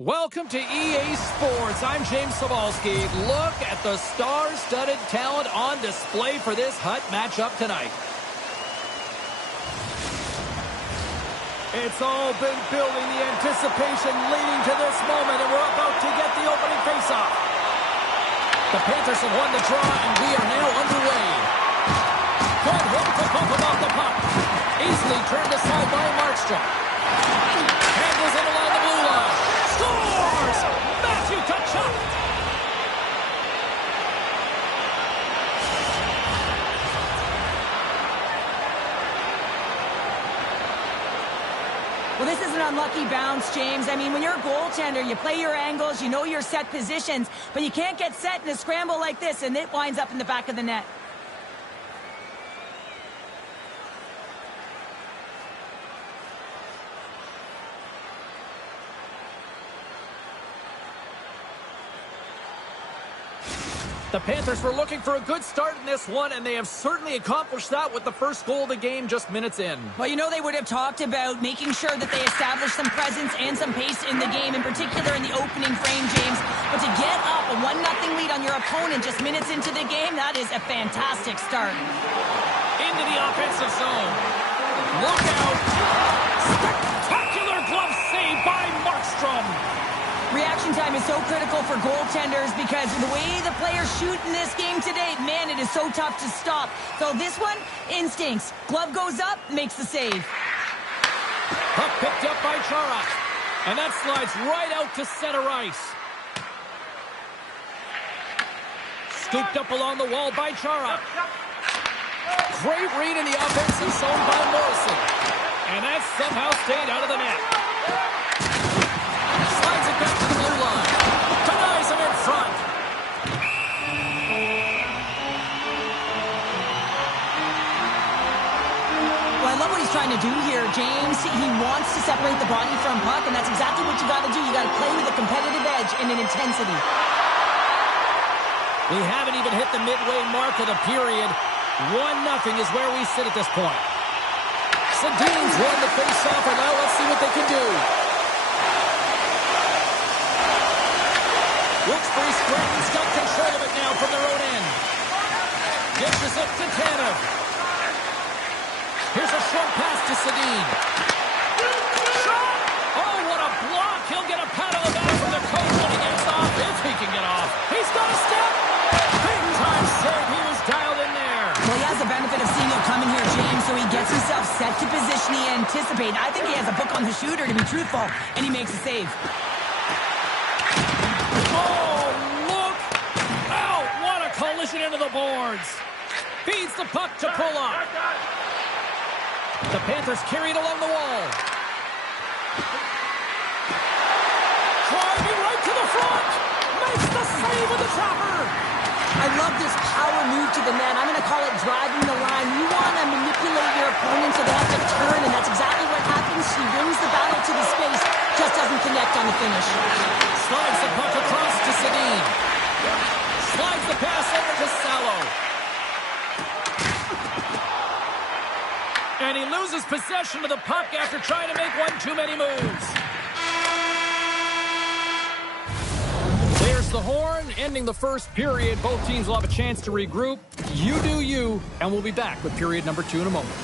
Welcome to EA Sports. I'm James Sabalski. Look at the star-studded talent on display for this Hut matchup tonight. It's all been building, the anticipation leading to this moment, and we're about to get the opening faceoff. The Panthers have won the draw, and we are now underway. Good hit to bump him off the puck. Easily turned aside by Markstrom. Handles it along the blue line. Scores! Matthew Tkachuk! Well, this is an unlucky bounce, James. I mean, when you're a goaltender, you play your angles, you know your set positions, but you can't get set in a scramble like this, and it winds up in the back of the net. The Panthers were looking for a good start in this one, and they have certainly accomplished that with the first goal of the game just minutes in. Well, you know they would have talked about making sure that they establish some presence and some pace in the game, in particular in the opening frame, James. But to get up a 1-0 lead on your opponent just minutes into the game, that is a fantastic start. Into the offensive zone. Look out. Spectacular glove save by Markstrom. Reaction time is so critical for goaltenders because the way the players shoot in this game today, man, it is so tough to stop. So this one, instincts. Glove goes up, makes the save. Puck picked up by Chara. And that slides right out to center ice. Scooped up along the wall by Chara. Great read in the offensive zone by Morrison. And that somehow stayed out of the net. Slides it back to the blue line. Denies him in front. Well, I love what he's trying to do here, James. He wants to separate the body from puck, and that's exactly what you got to do. You got to play with a competitive edge and an intensity. We haven't even hit the midway mark of the period. 1-0 is where we sit at this point. Sedin's won the face-off, and now let's see what they can do. Wilkes-Barre Scranton's got control of it now from their own end. Dishes it to Tanev. Here's a short pass to Sedin. Oh, what a block. He'll get a pat on the back from the coach when he gets off, if he can get off. He's got a step. Big time save. He was dialed in there. Well, he has the benefit of seeing it coming here, James, so he gets himself set to position he anticipated. I think he has a book on the shooter, to be truthful, and he makes a save. Oh, look out. What a collision into the boards. Feeds the puck to pull up. The Panthers carry it along the wall. Driving right to the front. Makes the save with the chopper. I love this power move to the net. I'm going to call it driving the line. You want to manipulate your opponent so they have to turn, and that's exactly what happens. He wins the battle to the space, just doesn't connect on the finish. Slides the puck across to Sedin. Slides the pass over to Salo. And he loses possession of the puck after trying to make one too many moves. There's the horn, ending the first period. Both teams will have a chance to regroup. You do you, and we'll be back with period number 2 in a moment.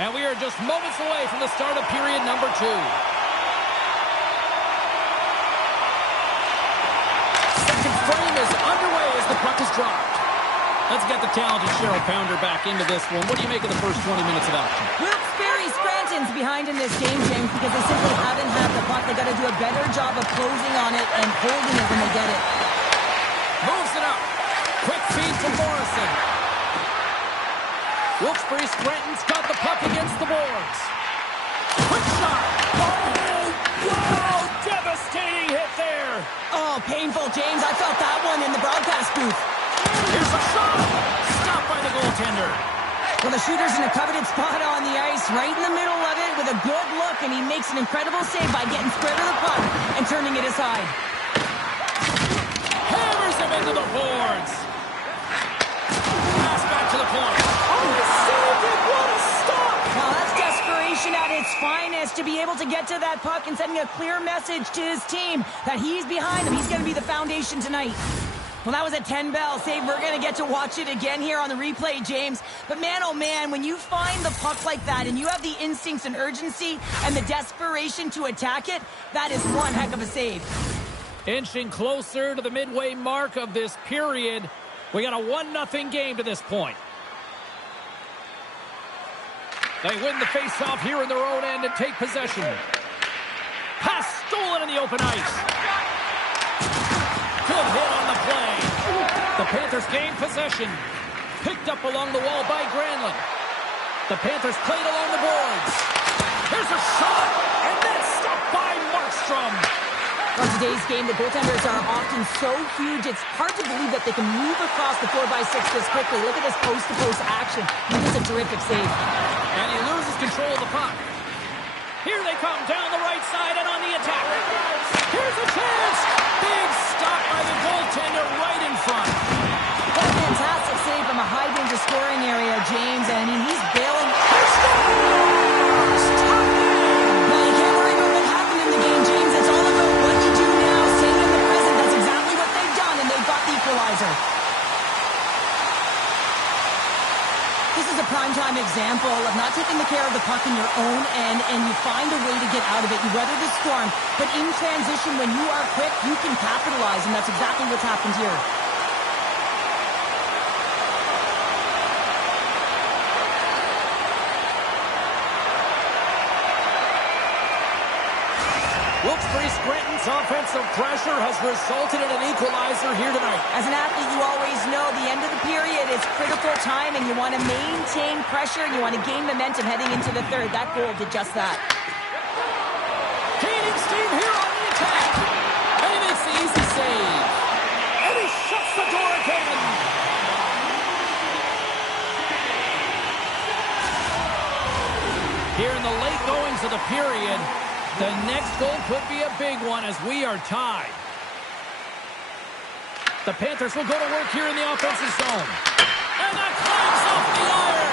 And we are just moments away from the start of period number 2. Second frame is underway as the puck is dropped. Let's get the talented Chel Pounder back into this one. What do you make of the first 20 minutes of action? Wilkes-Barre Scranton's behind in this game, James, because they simply haven't had the puck. They got to do a better job of closing on it and holding it when they get it. Moves it up. Quick feed to Morrison. Wilkes-Barre Scranton's got the puck against the boards. Quick shot. Oh, wow! Devastating hit there. Oh, painful, James. I felt that one in the broadcast booth. Here's a shot. Stopped by the goaltender. Well, the shooter's in a coveted spot on the ice, right in the middle of it with a good look, and he makes an incredible save by getting square to the puck and turning it aside. Hammers him into the boards. Pass back to the point. Oh, he saved it. What a stop. Well, that's desperation at its finest to be able to get to that puck and sending a clear message to his team that he's behind him. He's going to be the foundation tonight. Well, that was a 10-bell save. We're going to get to watch it again here on the replay, James. But man, oh man, when you find the puck like that and you have the instincts and urgency and the desperation to attack it, that is one heck of a save. Inching closer to the midway mark of this period. We got a 1-0 game to this point. They win the faceoff here in their own end and take possession. Pass stolen in the open ice. Good hit on the play. The Panthers gain possession. Picked up along the wall by Granlund. The Panthers played along the boards. Here's a shot, and then stopped by Markstrom. On today's game, the goaltenders are often so huge, it's hard to believe that they can move across the 4x6 this quickly. Look at this post-to-post action. This is a terrific save. And he loses control of the puck. Here they come down the right side and on the attack. Here's a chance. Big stop by the goaltender right in front. What a fantastic save from a high-danger scoring area, James. And I mean, he's bailing. Well, you can't worry about what happened in the game, James. It's all about what you do now, staying in the present. That's exactly what they've done, and they've got the equalizer. This is a primetime example of not taking the care of the puck in your own end, and you find a way to get out of it. You weather the storm, but in transition, when you are quick, you can capitalize, and that's exactly what's happened here. Wilkes-Barre Scranton's offensive pressure has resulted in an equalizer here tonight. As an athlete, you always know the end of the period is critical time, and you want to maintain pressure, and you want to gain momentum heading into the third. That goal did just that. Gaining steam here on the attack. And he makes the easy save. And he shuts the door again. Here in the late goings of the period, the next goal could be a big one as we are tied. The Panthers will go to work here in the offensive zone. And that climbs off the iron.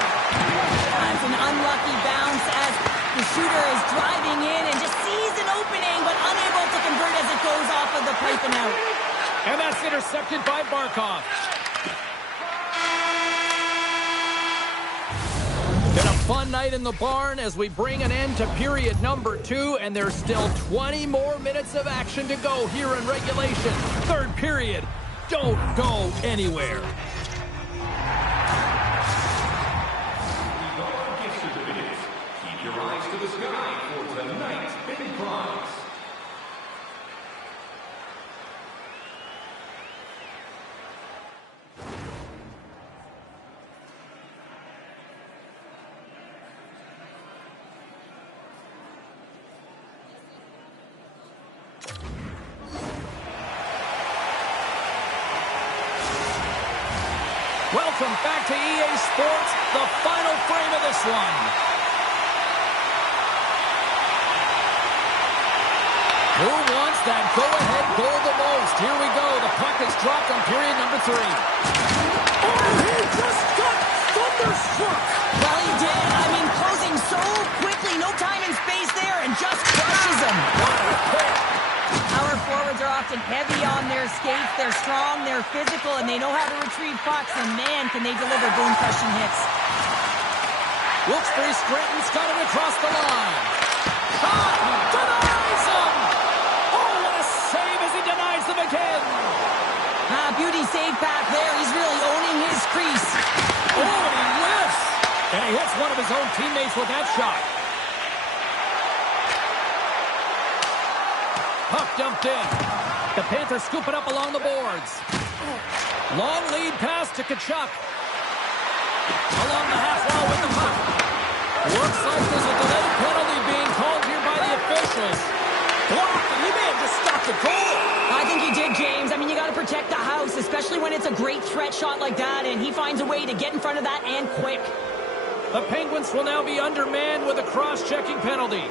That's an unlucky bounce as the shooter is driving in and just sees an opening but unable to convert as it goes off of the pipe and out. And that's intercepted by Barkov. Been a fun night in the barn as we bring an end to period number 2, and there's still 20 more minutes of action to go here in regulation. Third period. Don't go anywhere. Keep your eyes to the sky for tonight's big prize. Welcome back to EA Sports, the final frame of this one. Who wants that go-ahead goal the most? Here we go. The puck is dropped on period number 3. Oh, he just got thunderstruck. Well, he did. I mean, closing so quickly. No time and space there, and just crushes him. What a hit. Our forwards are often heavy on their skates. They're strong, they're physical, and they know how to retrieve pucks. And man, can they deliver bone-crushing hits. Looks for his Scranton's got it across the line. Shot! Denies him! Oh, what a save as he denies them again! Beauty save back there. He's really owning his crease. Oh, and he whiffs! And he hits one of his own teammates with that shot. Puck dumped in. The Panthers scoop it up along the boards. Long lead pass to Tkachuk. Along the half wall with the puck. Looks like there's a delayed penalty being called here by the officials. Blocked, and he may have just stopped the goal. I think he did, James. I mean, you got to protect the house, especially when it's a great threat shot like that, and he finds a way to get in front of that and quick. The Penguins will now be undermanned with a cross-checking penalty.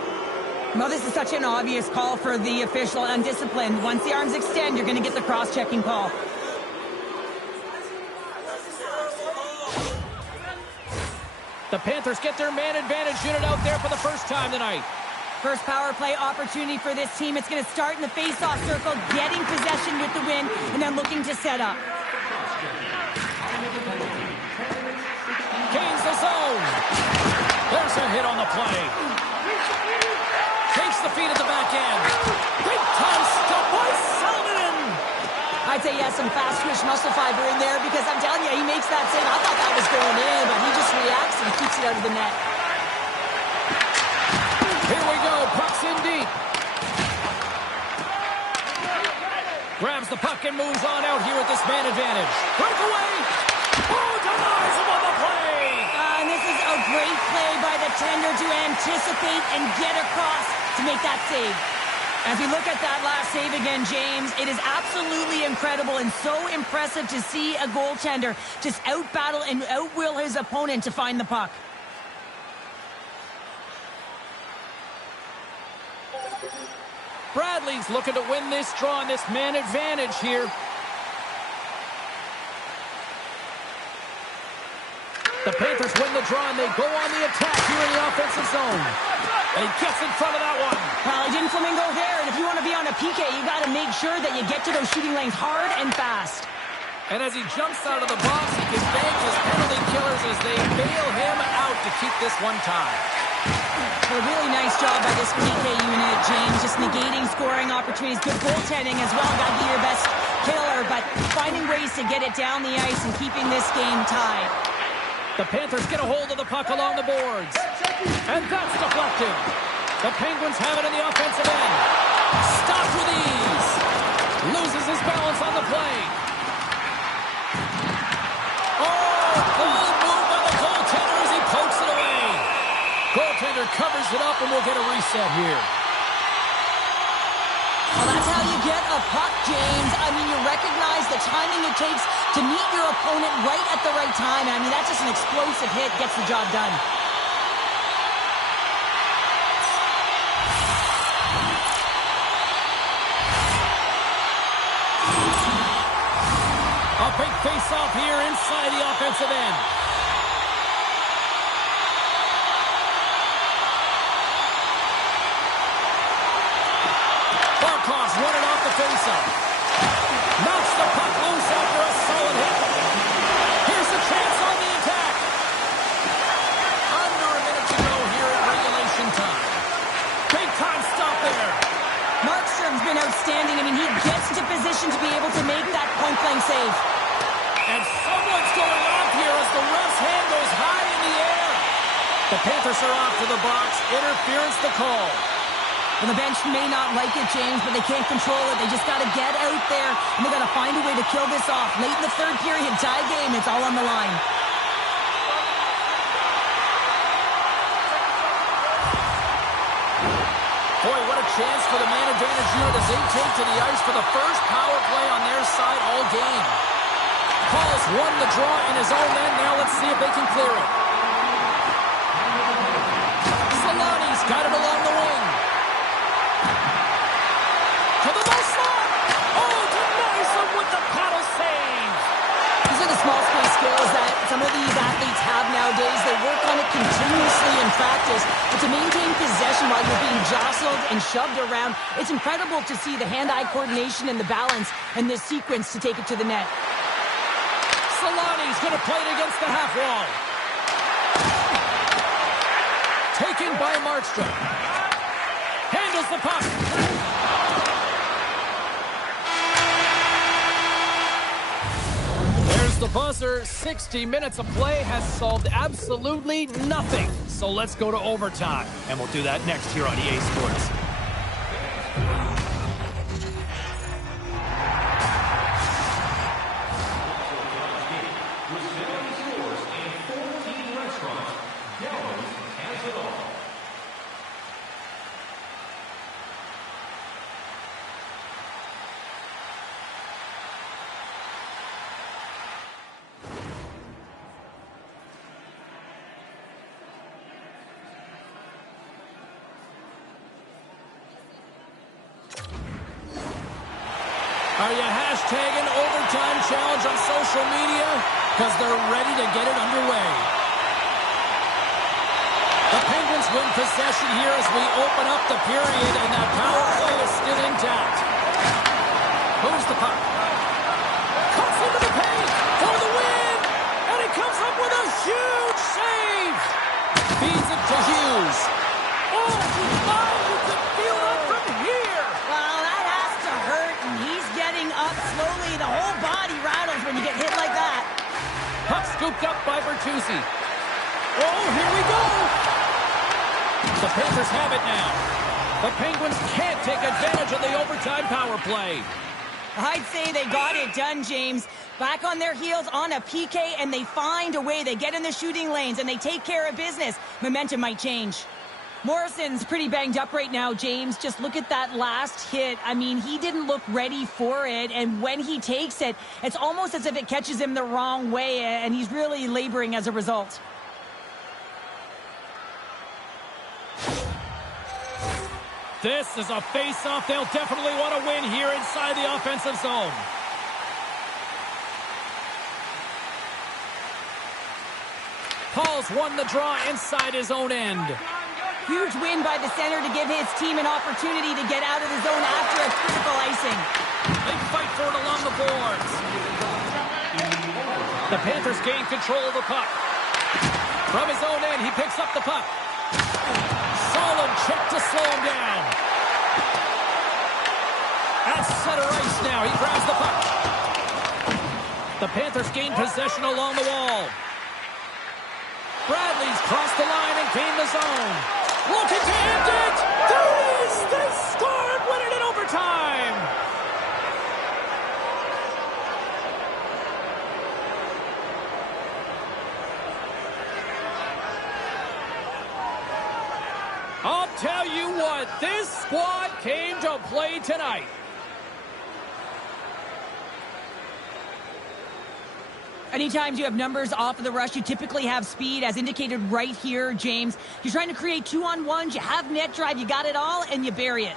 Well, this is such an obvious call for the official, undisciplined. Once the arms extend, you're going to get the cross-checking call. The Panthers get their man advantage unit out there for the first time tonight. First power play opportunity for this team. It's going to start in the face-off circle, getting possession with the win, and then looking to set up. Gains the zone. There's a hit on the play. Takes the feed at the back end. Big time stop by Sullivan. I'd say yes, some fast-twitch muscle fiber in there, because I'm telling you, he makes that save. I thought that was going in, but he just reacts and keeps it out of the net. Here we go. Puck's in deep. Grabs the puck and moves on out here with this man advantage. Breakaway. Oh, denies him on the play. And this is a great play by the tender to anticipate and get across to make that save. As we look at that last save again, James, it is absolutely incredible and so impressive to see a goaltender just out-battle and out-will his opponent to find the puck. Bradley's looking to win this draw and this man advantage here. The Panthers win the draw and they go on the attack here in the offensive zone. And he gets in front of that one. Well, he didn't flamingo there, and if you want to be on a PK, you got to make sure that you get to those shooting lanes hard and fast. And as he jumps out of the box, he can bank his penalty killers as they bail him out to keep this one tied. Well, a really nice job by this PK unit, James, just negating scoring opportunities. Good goaltending as well. Got to be your best killer, but finding ways to get it down the ice and keeping this game tied. The Panthers get a hold of the puck along the boards. And that's deflected. The Penguins have it in the offensive end. Stopped with ease. Loses his balance on the play. Oh, bold move by the goaltender as he pokes it away. Goaltender covers it up and we'll get a reset here. Well, that's how you get a puck, James. I mean, you recognize the timing it takes to meet your opponent right at the right time. I mean, that's just an explosive hit. Gets the job done. A big face-off here inside the offensive end. Barkov's running off the face-off. Knocks the puck loose after a solid hit. Here's the chance on the attack. Under a minute to go here at regulation time. Big time stop there. Markstrom's been outstanding. I mean, he gets into position to be able to make that point-blank save. And someone's going off here as the ref's hand goes high in the air. The Panthers are off to the box. Interference the call. And the bench may not like it, James, but they can't control it. They just got to get out there, and they got to find a way to kill this off. Late in the third period, tie game, it's all on the line. Boy, what a chance for the man advantage unit as they take to the ice for the first power play on their side all game. Paul's won the draw in his own end. Now let's see if they can clear it. Solani's got it along the wing. To the low slot. Oh, denies him with the paddle save. These are the small space skills that some of these athletes have nowadays. They work on it continuously in practice. But to maintain possession while you're being jostled and shoved around, it's incredible to see the hand-eye coordination and the balance in this sequence to take it to the net. Solani's going to play it against the half wall. Taken by Markstrom. Handles the puck. There's the buzzer. 60 minutes of play has solved absolutely nothing. So let's go to overtime. And we'll do that next here on EA Sports. Are you hashtagging overtime challenge on social media? Because they're ready to get it underway. The Penguins win possession here as we open up the period, and that power play is still intact. Moves the puck. Cuts into the paint for the win! And he comes up with a huge save! Feeds it to Hughes. Oh, my! You can feel that from here! Well, that has to hurt, and he's getting up slowly. The whole body rattles when you get hit like that. Puck scooped up by Bertuzzi. Oh, here we go! The Panthers have it now. The Penguins can't take advantage of the overtime power play. I'd say they got it done, James. Back on their heels on a PK, and they find a way. They get in the shooting lanes, and they take care of business. Momentum might change. Morrison's pretty banged up right now, James. Just look at that last hit. I mean, he didn't look ready for it, and when he takes it, it's almost as if it catches him the wrong way, and he's really laboring as a result. This is a face-off they'll definitely want to win here inside the offensive zone. Paul's won the draw inside his own end. Huge win by the center to give his team an opportunity to get out of the zone after a critical icing. Big fight for it along the boards. The Panthers gain control of the puck. From his own end, he picks up the puck. Solid check to slow him down. At center ice now, he grabs the puck. The Panthers gain possession along the wall. Bradley's crossed the line and gained the zone. Looking to end it! There it is! They score and win it in overtime! I'll tell you what, this squad came to play tonight. Anytime you have numbers off of the rush, you typically have speed, as indicated right here, James. You're trying to create 2-on-1s, you have net drive, you got it all, and you bury it.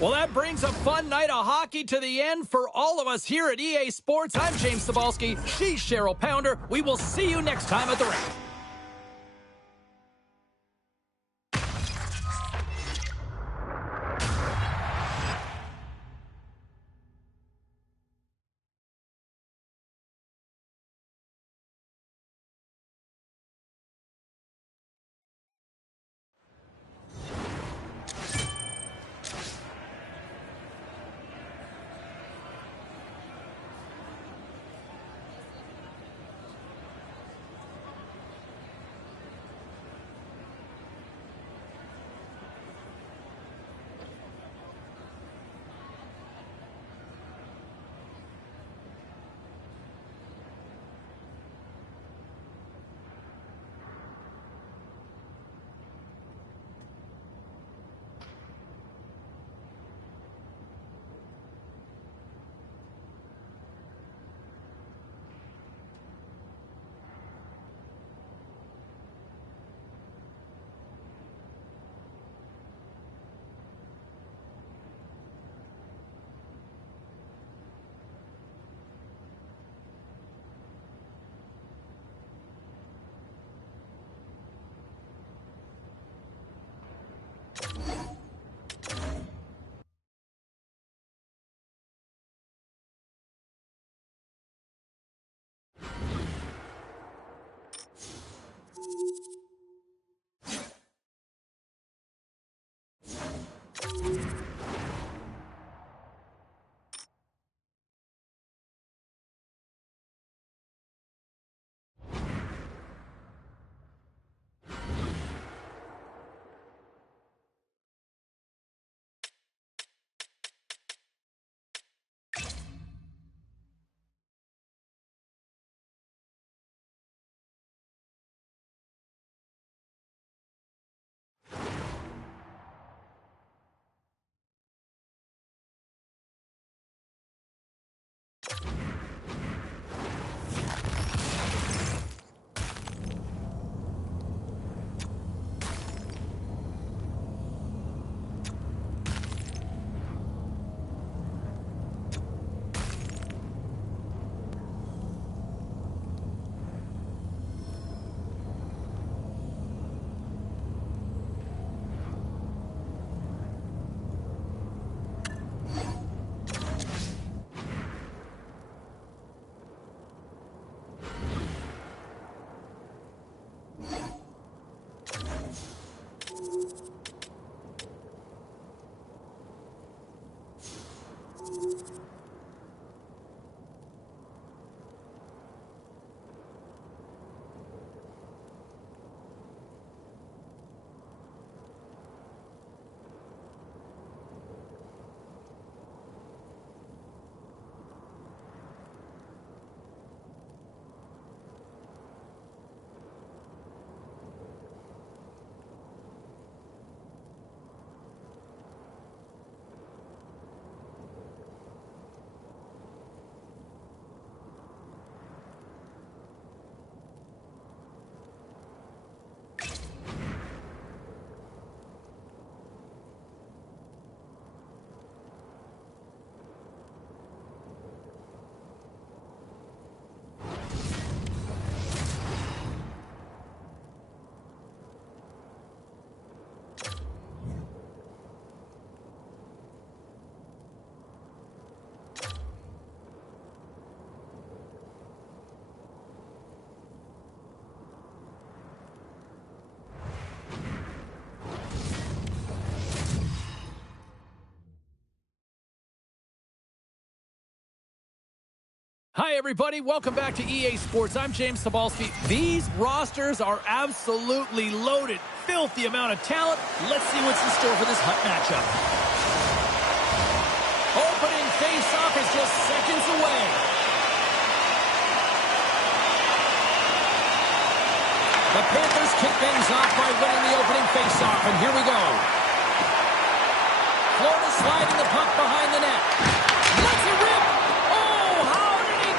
Well, that brings a fun night of hockey to the end for all of us here at EA Sports. I'm James Cebulski. She's Cheryl Pounder. We will see you next time at the rink. Hi, everybody. Welcome back to EA Sports. I'm James Sabalski. These rosters are absolutely loaded. Filthy amount of talent. Let's see what's in store for this hot matchup. Opening face-off is just seconds away. The Panthers kick things off by winning the opening face-off, and here we go. Florida sliding the puck behind the net. Let's it rip!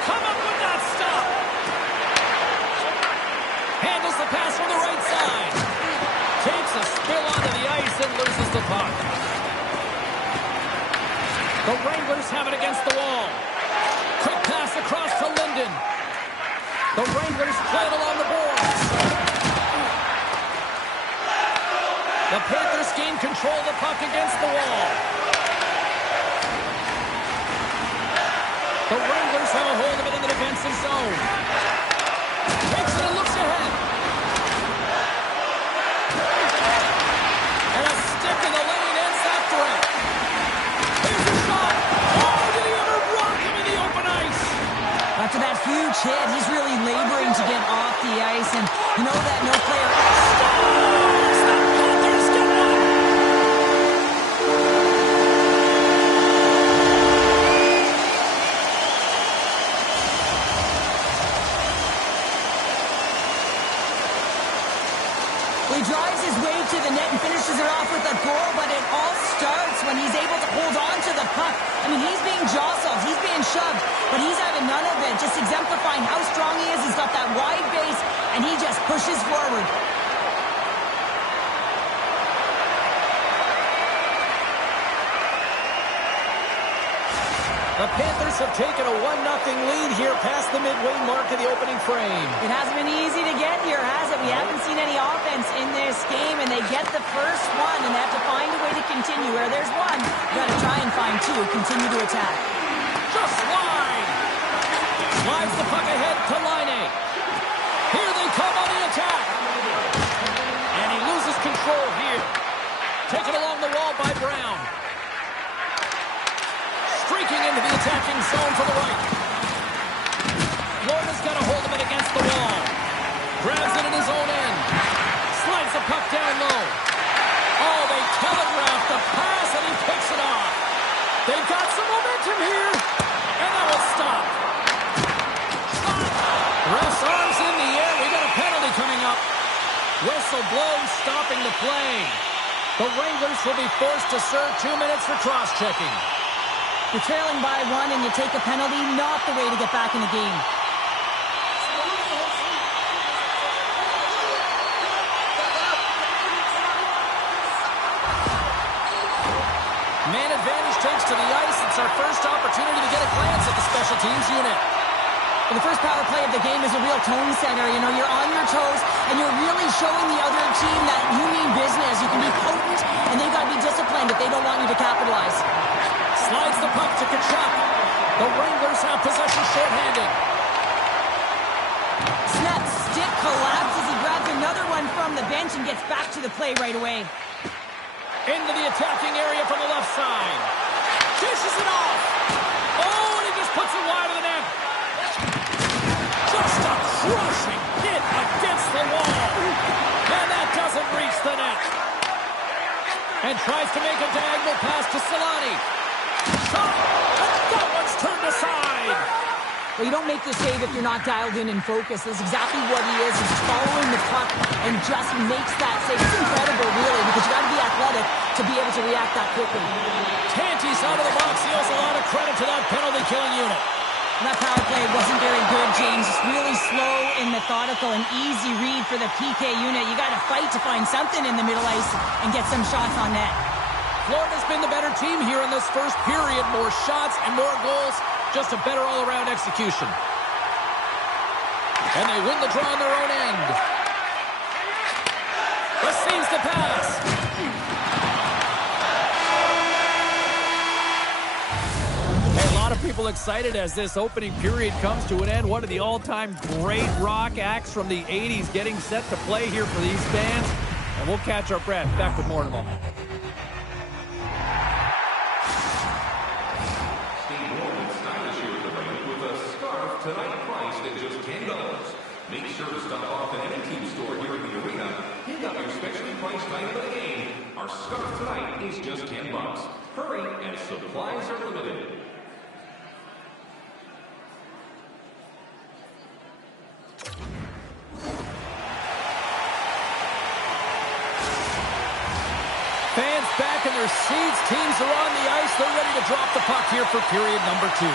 Come up with that stop. Handles the pass from the right side. Takes a spill onto the ice and loses the puck. The Wranglers have it against the wall. Quick pass across to Linden. The Wranglers play it along the boards. The Panthers gain control of the puck against the wall. The Wranglers have a hold of it in the defensive zone. Takes it and looks ahead. And a stick in the lane ends that threat. Here's a shot. Oh, did he ever rock him in the open ice? After that huge hit, he's really laboring to get off the ice, and you know that no player... Scores! The Panthers get one! He drives his way to the net and finishes it off with a goal, but it all starts when he's able to hold on to the puck. I mean, he's being jostled, he's being shoved, but he's having none of it, just exemplifying how strong he is. He's got that wide base, and he just pushes forward. The Panthers have taken a 1-0 lead here past the midway mark of the opening frame. It hasn't been easy to get here, has it? We haven't seen any offense in this game, and they get the first one, and they have to find a way to continue. Where there's one, you got to try and find two. Continue to attack. Just wide. Slides the puck ahead to Laine. Here they come on the attack. And he loses control here. Taken along the wall by Brown. Streaking into the attacking zone to the right. Florida's got a hold of it against the wall. Grabs it in his own end. Slides the puck down low. Oh, they telegraphed the pass, and he picks it off. They've got some momentum here, and that will stop. Ref's arms in the air. We got a penalty coming up. Whistle blows, stopping the play. The Wranglers will be forced to serve 2 minutes for cross-checking. You're trailing by one and you take a penalty, not the way to get back in the game. Man advantage takes to the ice. It's our first opportunity to get a glance at the special teams unit. And the first power play of the game is a real tone setter. You know, you're on your toes, and you're really showing the other team that you mean business. You can be potent, and they've got to be disciplined if they don't want you to capitalize. Slides the puck to Kachuk. The Wranglers have possession shorthanded. Snap's stick collapses. He grabs another one from the bench and gets back to the play right away. Into the attacking area from the left side. Dishes it off. Oh, and he just puts it wide of the net. Just a crushing hit against the wall. And that doesn't reach the net. And tries to make a diagonal pass to Solani. Shot. And that one's turned aside. Well, you don't make the save if you're not dialed in and focused. That's exactly what he is. He's following the puck and just makes that save. It's incredible, really, because you got to be athletic to be able to react that quickly. Tanti's out of the box. He owes a lot of credit to that penalty-killing unit. And that power play wasn't very good, James. Just really slow and methodical, an easy read for the PK unit. You got to fight to find something in the middle ice and get some shots on net. Florida's been the better team here in this first period. More shots and more goals. Just a better all-around execution. And they win the draw on their own end. Receives the pass. Hey, a lot of people excited as this opening period comes to an end. One of the all-time great rock acts from the 80s getting set to play here for these fans. And we'll catch our breath. Back with more in a moment. Tonight priced at just $10. Make sure to stop off at any team store here in the arena. Pick up your specially priced item of the game. Our scarf tonight is just $10. Hurry, as supplies are limited. Fans back in their seats. Teams are on the ice. They're ready to drop the puck here for period number 2.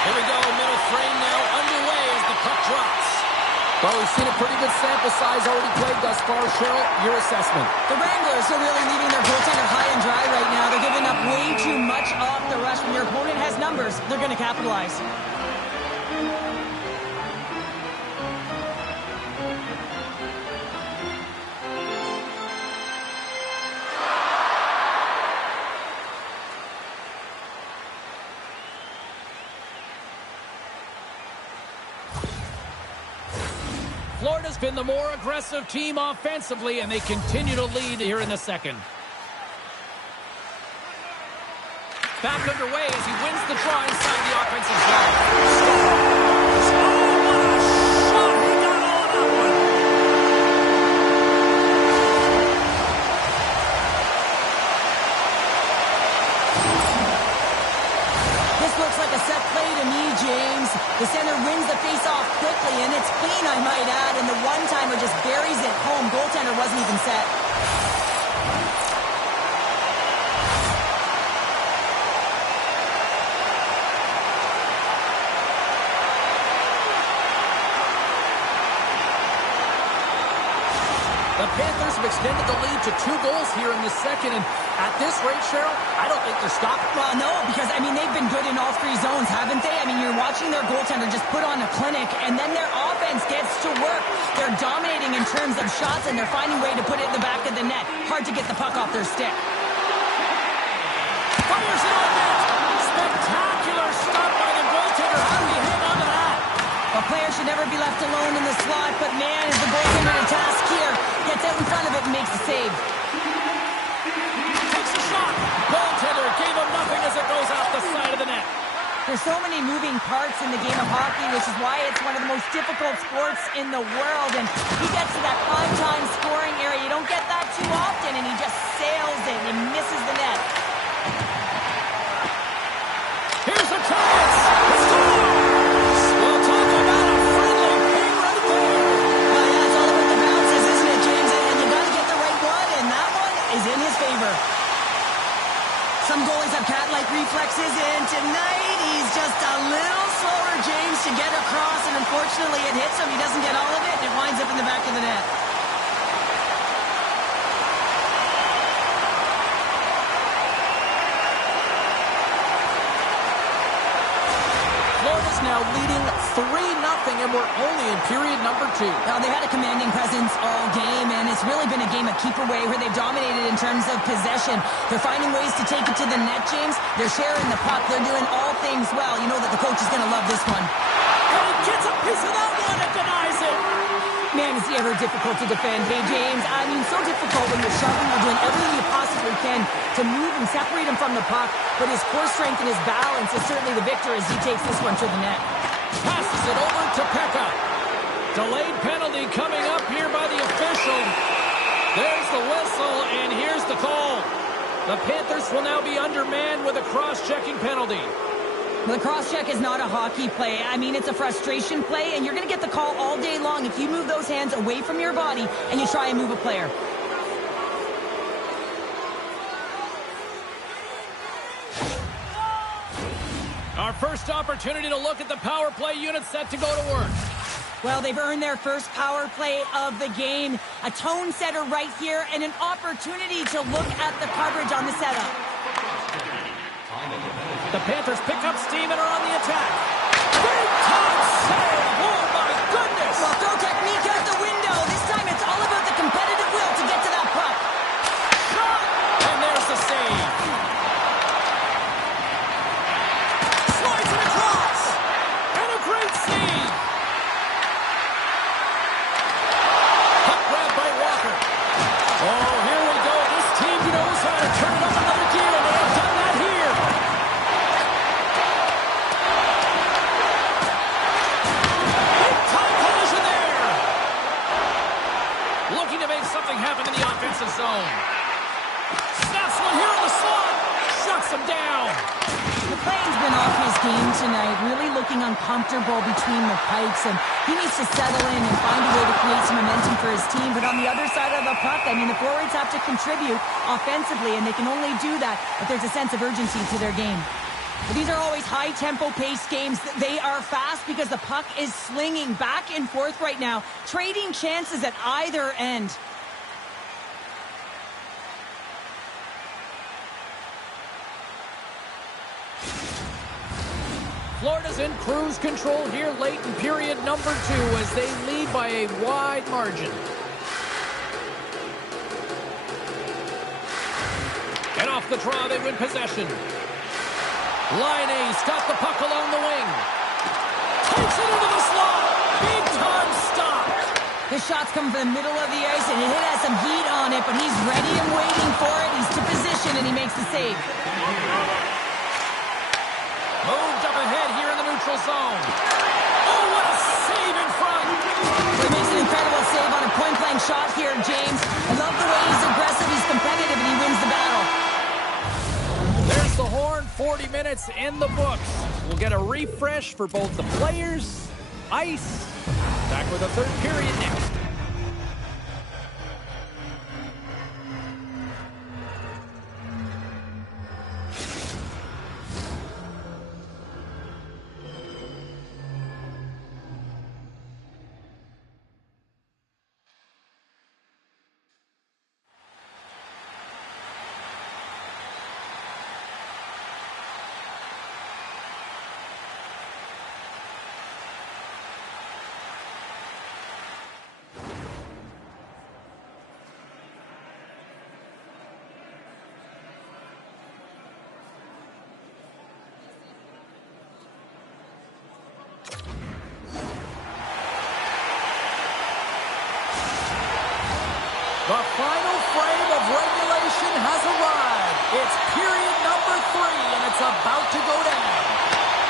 Here we go, middle frame now underway as the puck drops. Well, we've seen a pretty good sample size already played thus far. Cheryl, your assessment. The Wranglers are really leaving their goaltender high and dry right now. They're giving up way too much off the rush. When your opponent has numbers, they're going to capitalize. Florida's been the more aggressive team offensively, and they continue to lead here in the second. Back underway as he wins the draw inside the offensive zone. Oh, what a shot! He got all of that one. This looks like a set play to me, James. The center wins the face-off quickly, and it's clean, I might add, and the one-timer just buries it home. Goaltender wasn't even set. The Panthers have extended the lead to 2 goals here in the second, and at this rate, Cheryl, I don't think they're stopping. Well, no, because, I mean, they've been good in all 3 zones, haven't they? I mean, you're watching their goaltender just put on a clinic, and then their offense gets to work. They're dominating in terms of shots, and they're finding a way to put it in the back of the net. Hard to get the puck off their stick. Fires it on net. Spectacular stop by the goaltender. How do we hang on to that? A player should never be left alone in the slot, but man, is the goaltender to task here. Gets out in front of it and makes the save. Takes a shot. Goaltender gave him nothing as it goes off the side of the net. There's so many moving parts in the game of hockey, which is why it's one of the most difficult sports in the world. And he gets to that prime-time scoring area. You don't get that too often, and he just sails it and misses the net. Here's a chance. We'll talk about a friendly ping right there. Well, yeah, it's all about the bounces, isn't it, James? And you got to get the right one, and that one is in his favor. Some goalies have cat-like reflexes, and tonight he's just a little slower, James, to get across, and unfortunately it hits him. He doesn't get all of it, and it winds up in the back of the net. Florida's now leading 3-0, and we're only in period number 2. Now, they've had a commanding presence all game, and it's really been a game of keep away where they've dominated in terms of possession. They're finding ways to take it to the net, James. They're sharing the puck. They're doing all things well. You know that the coach is going to love this one. And he gets a piece of that one and denies it. Man, is he ever difficult to defend. Hey, James, I mean, so difficult when you're shoving. You're doing everything you possibly can to move and separate him from the puck. But his core strength and his balance is certainly the victor as he takes this one to the net. Passes it over to Pekka. Delayed penalty coming up here by the official. There's the whistle, and here's the call. The Panthers will now be undermanned with a cross-checking penalty. The cross-check is not a hockey play. I mean, it's a frustration play, and you're going to get the call all day long if you move those hands away from your body and you try and move a player. Our first opportunity to look at the power play unit set to go to work. Well, they've earned their first power play of the game. A tone setter right here and an opportunity to look at the coverage on the setup. The Panthers pick up steam and are on the attack. Big time save! Oh my goodness! Well, throw technique out the window. This time it's all about the competitive will to get to that puck. Shot! And there's the save. Slides it across! And a great save! Puck grab by Walker. Oh, here we go. This team knows how to turn it up another gear, and they have done that here. Looking to make something happen in the offensive zone. Snaps one here in the slot. Shuts him down. McLean's been off his game tonight, really looking uncomfortable between the pipes, and he needs to settle in and find a way to create some momentum for his team. But on the other side of the puck, I mean, the forwards have to contribute offensively, and they can only do that if there's a sense of urgency to their game. But these are always high-tempo pace games. They are fast because the puck is slinging back and forth right now, trading chances at either end. Florida's in cruise control here late in period number 2 as they lead by a wide margin. And off the draw, they win possession. Line A's got the puck along the wing. Takes it into the slot. Big time stop. His shot's coming from the middle of the ice, and it has some heat on it, but he's ready and waiting for it. He's to position, and he makes the save. Moved up ahead here in the neutral zone. Oh, what a save in front. He makes an incredible save on a point-blank shot here, James. I love the way he's aggressive, he's competitive, and he wins the battle. There's the horn, 40 minutes in the books. We'll get a refresh for both the players, ice. Back with a third period next. The final frame of regulation has arrived. It's period number 3, and it's about to go down.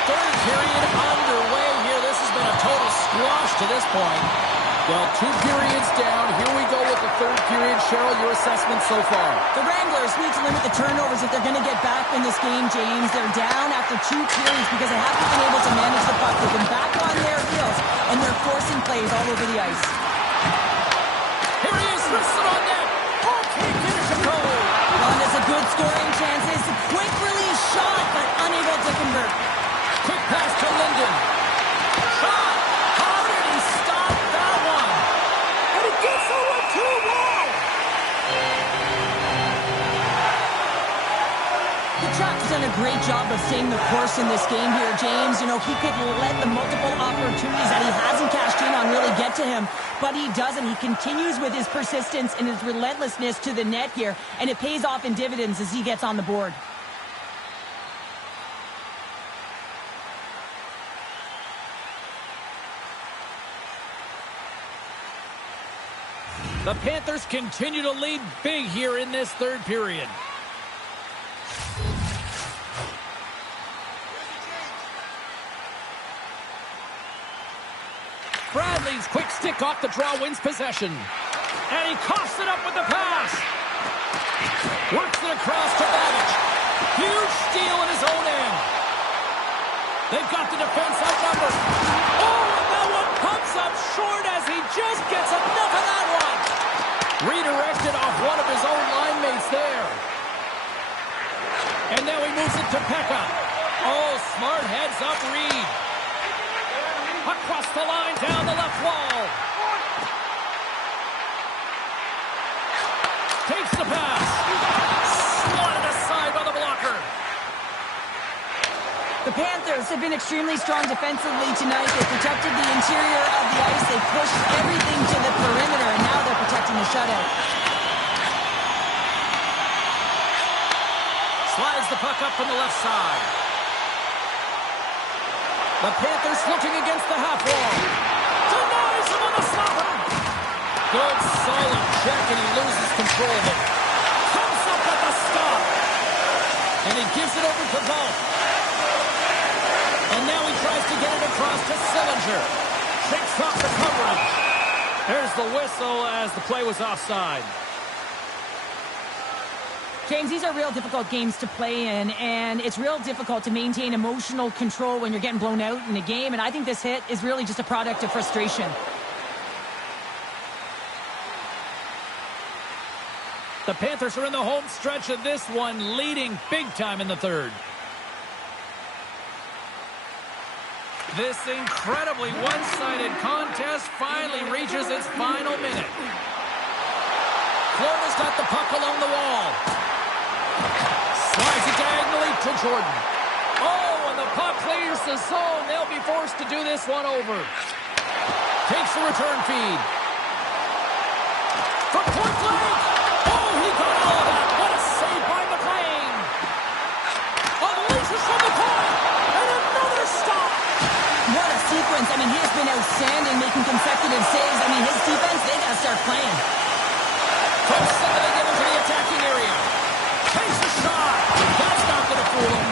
Third period underway here. This has been a total squash to this point. Well, 2 periods down. Here we go with the third period. Cheryl, your assessment so far? The Wranglers need to limit the turnovers if they're going to get back in this game, James. They're down after 2 periods because they haven't been able to manage the puck. They've been back on their heels, and they're forcing plays all over the ice. Here he is, wristed on net. Oh, can't finish a goal. Well, there's a good scoring chances. Quick release shot, but unable to convert. Quick pass to Linden. Shot. How did he stop that one? And he gets over 2 wall. The Trap's done a great job of staying the course in this game here, James. You know, he could let the multiple opportunities that he hasn't cashed in on really get to him, but he doesn't. He continues with his persistence and his relentlessness to the net here, and it pays off in dividends as he gets on the board. The Panthers continue to lead big here in this third period. Bradley's quick stick off the draw wins possession. And he coughs it up with the pass. Works it across to Babic. Huge steal in his own end. They've got the defense outnumbered. Oh, and that one comes up short as he just gets enough of that one. Redirected off one of his own line mates there. And now he moves it to Pekka. Oh, smart heads up Reed. Across the line, down the left wall. Takes the pass. Slotted aside by the blocker. The Panthers have been extremely strong defensively tonight. They protected the interior of the ice. They pushed everything to the perimeter, and now they're protecting the shutout. Slides the puck up from the left side. The Panthers looking against the half wall. Denies him on the stopper. Good solid check, and he loses control of it. Comes up at the stop. And he gives it over to Vault. And now he tries to get it across to Sillinger. Shakes off the coverage. There's the whistle as the play was offside. James, these are real difficult games to play in, and it's real difficult to maintain emotional control when you're getting blown out in a game, and I think this hit is really just a product of frustration. The Panthers are in the home stretch of this one, leading big time in the third. This incredibly one-sided contest finally reaches its final minute. Florida's got the puck along the wall. Slides it diagonally to Jordan. Oh, and the puck clears the zone. They'll be forced to do this one over. Takes the return feed. From point blank. Oh, he got all of that. What a save by McLean. Unleashes from the point. And another stop. What a sequence. I mean, he has been outstanding, making consecutive saves. I mean, his defense, they got to start playing. From center, they get into the attacking area. Takes a shot. That's not going to fool him.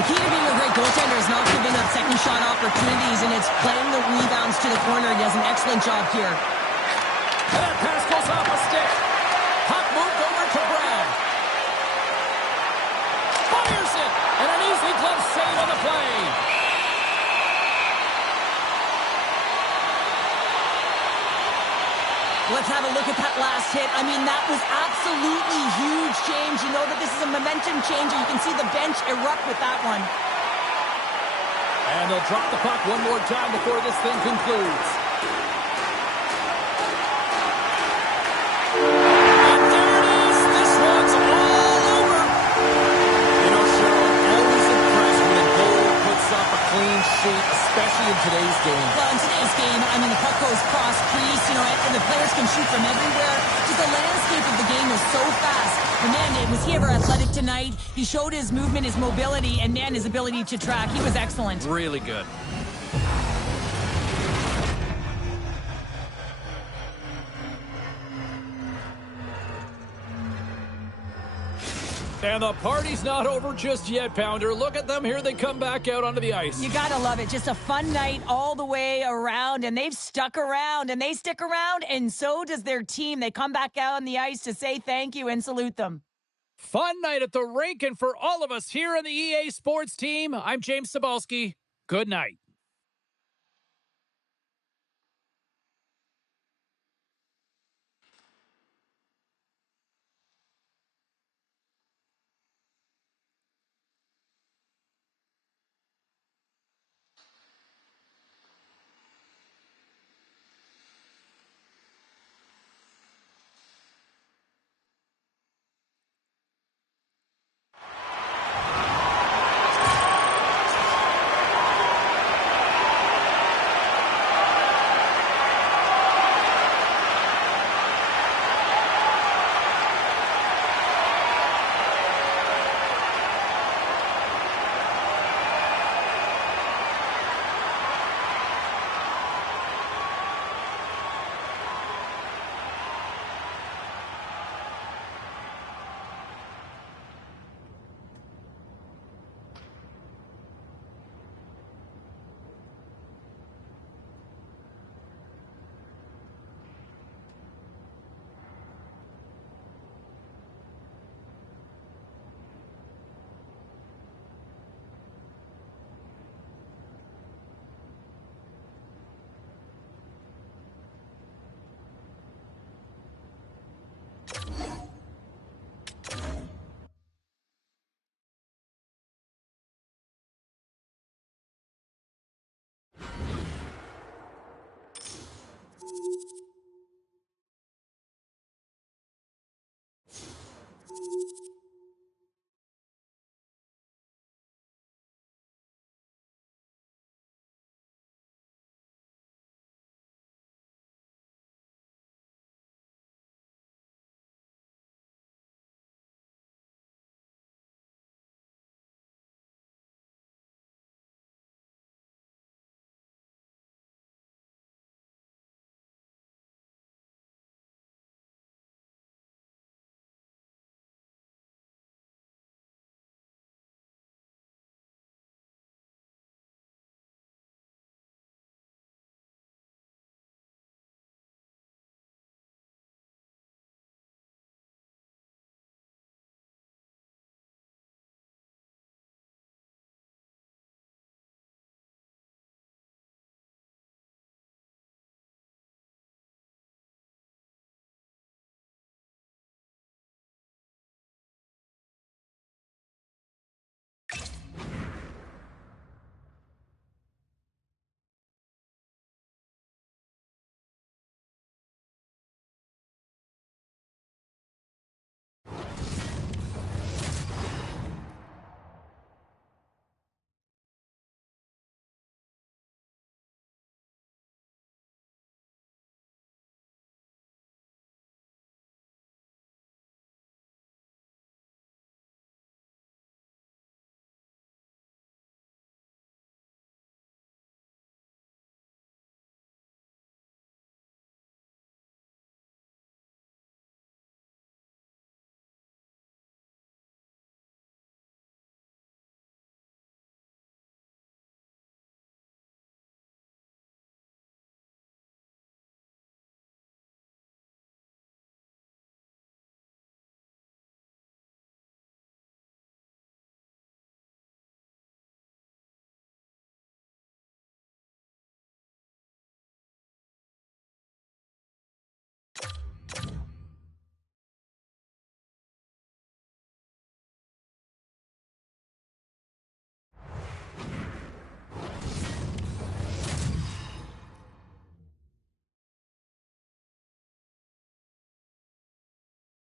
The key to being a great goaltender is not giving up second shot opportunities, and it's playing the rebounds to the corner. He does an excellent job here. And that pass goes off a stick. Puck moved over to Brad. Fires it. And an easy glove save on the play. Let's have a look at that last hit. I mean, that was absolutely huge, James. You know that this is a momentum changer. You can see the bench erupt with that one. And they'll drop the puck one more time before this thing concludes. And there it is. This one's all over. You know, Cheryl, always impressed when a goal puts up a clean sheet, especially in today's game. Well, in today's game, I mean, the puck goes cross-crease, you know, and the players can shoot from everywhere. Just the landscape of the game is so fast. And man, was he ever athletic tonight? He showed his movement, his mobility, and man, his ability to track. He was excellent. Really good. And the party's not over just yet, Pounder. Look at them. Here they come back out onto the ice. You gotta love it. Just a fun night all the way around, and they've stuck around, and they stick around, and so does their team. They come back out on the ice to say thank you and salute them. Fun night at the rink, and for all of us here on the EA Sports team, I'm James Cebulski. Good night.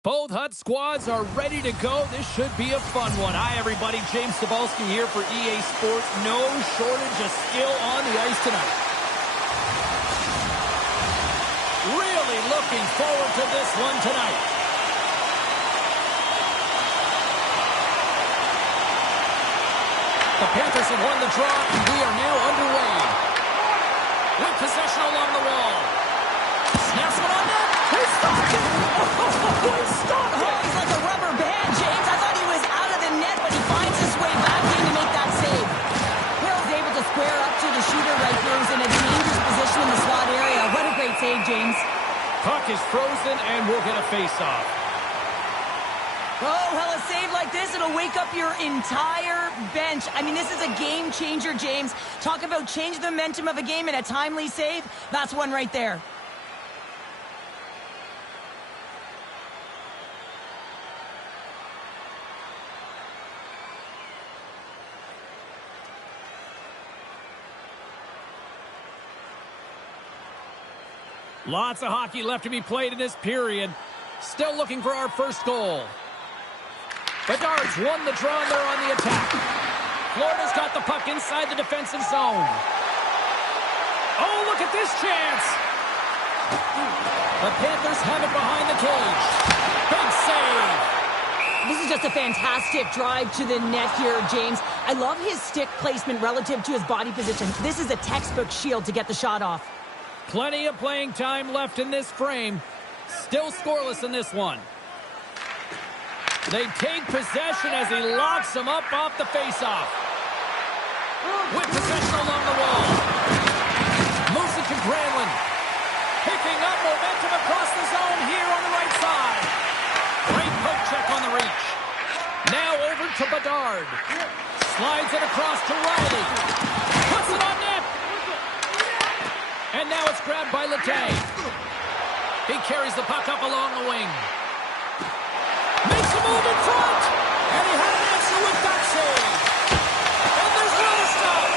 Both Hut squads are ready to go. This should be a fun one. Hi, everybody. James Cebulski here for EA Sports. No shortage of skill on the ice tonight. Really looking forward to this one tonight. The Panthers have won the draw, and we are now underway. With possession along the wall. Snaps one on net. He stopped it! He stopped it! Oh, he's like a rubber band, James. I thought he was is frozen, and we'll get a face-off. Oh, well, a save like this, it'll wake up your entire bench. I mean, this is a game changer, James. Talk about change the momentum of a game in a timely save. That's one right there. Lots of hockey left to be played in this period. Still looking for our first goal. Bedard's won the draw and they're on the attack. Florida's got the puck inside the defensive zone. Oh, look at this chance. The Panthers have it behind the cage. Big save. This is just a fantastic drive to the net here, James. I love his stick placement relative to his body position. This is a textbook shield to get the shot off. Plenty of playing time left in this frame. Still scoreless in this one. They take possession as he locks him up off the faceoff. With possession along the wall. Moosic and Granlund. Picking up momentum across the zone here on the right side. Great poke check on the reach. Now over to Bedard. Slides it across to Riley. Puts it on net. And now it's grabbed by Letang. He carries the puck up along the wing. Makes a move in front. And he had an answer with that save. And there's not a stop.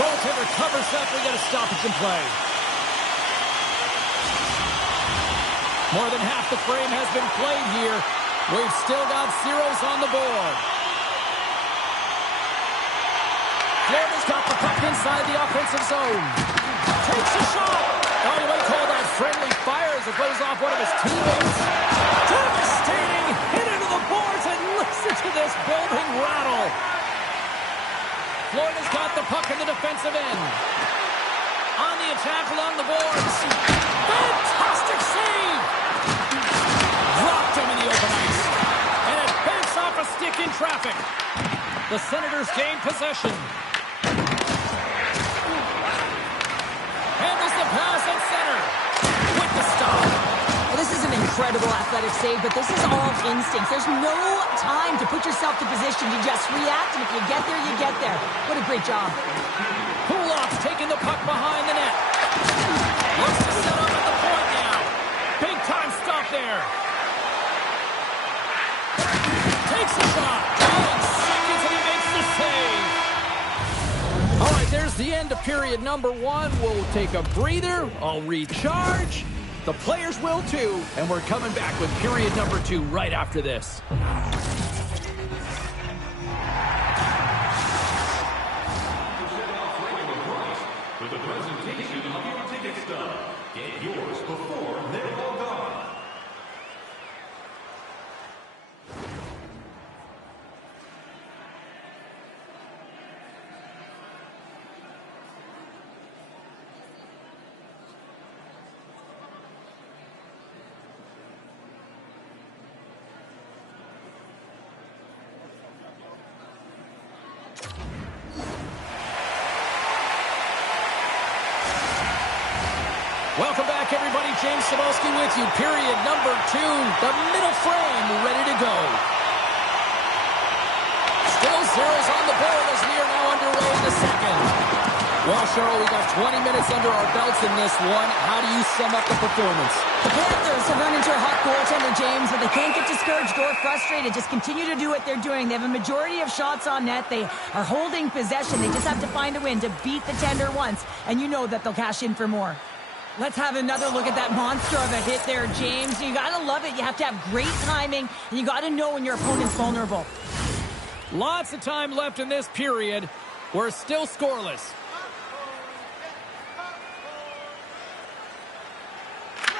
Goaltender covers up. We got a stoppage in play. More than half the frame has been played here. We've still got zeros on the board. Florida's got the puck inside the offensive zone. Takes a shot. Oh, you might call that friendly fire as it goes off one of his teammates. Devastating hit into the boards, and listen to this building rattle. Florida's got the puck in the defensive end. On the attack along the boards. Fantastic save. Dropped him in the open ice. And it banks off a stick in traffic. The Senators gain possession. Handles the pass at center. With the stop. Well, this is an incredible athletic save, but this is all instincts. There's no time to put yourself to position. You just react, and if you get there, you get there. What a great job. Kulak's taking the puck behind the net. Looks to set up at the point now. Big time stop there. Takes a shot. 12 seconds and he makes the save. All right, there's the end of period number one. We'll take a breather. I'll recharge. The players will too. And we're coming back with period number two right after this. With the presentation of your ticket stub. Get yours before they're all gone. Welcome back, everybody. James Cebulski with you. Period number two. The middle frame ready to go. Still zeros on the board as we are now underway in the second. Well, Cheryl, we got 20 minutes under our belts in this one. How do you sum up the performance? The Panthers have run into a hot goaltender, James, but they can't get discouraged or frustrated. Just continue to do what they're doing. They have a majority of shots on net. They are holding possession. They just have to find a win to beat the tender once, and you know that they'll cash in for more. Let's have another look at that monster of a hit there, James. You got to love it. You have to have great timing, and you got to know when your opponent's vulnerable. Lots of time left in this period. We're still scoreless.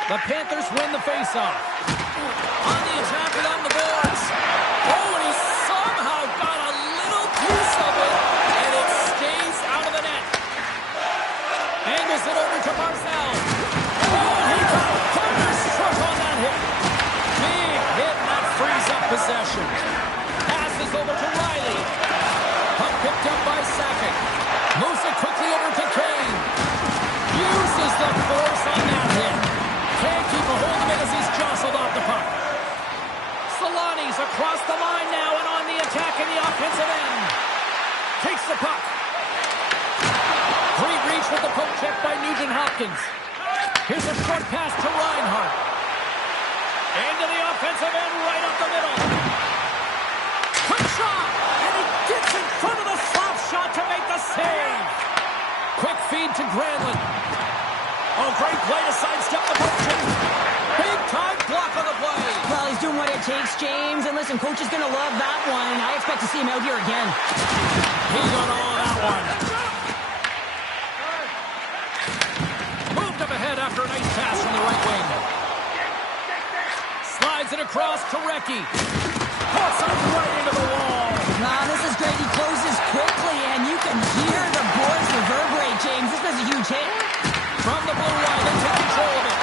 The Panthers win the faceoff. On the attack along the boards. Oh, and he somehow got a little piece of it, and it stays out of the net. Angles it over to Barzal. Oh, and he got thunderstruck on that hit. Big hit, and that frees up possession. Passes over to Riley. Puck picked up by Sakic. Moves it quickly over to Kane. Uses the force on that hit. Can't keep a hold Goes across the line now and on the attack in the offensive end. Takes the puck. Great reach with the poke check by Nugent Hopkins. Here's a short pass to Reinhart. Into the offensive end, right up the middle. Quick shot! And he gets in front of the slap shot to make the save. Quick feed to Granlund. Oh, great play to sidestep the poke check. Big time block on the play. Well, he's doing what it takes, James. And listen, coach is going to love that one. I expect to see him out here again. He's on all that one. Moved up ahead after a nice pass from the right wing. Slides it across to Recchi. Puts it right into the wall. Wow, this is great. He closes quickly, and you can hear the boards reverberate, James. This was a huge hit. From the blue line, they take control of it.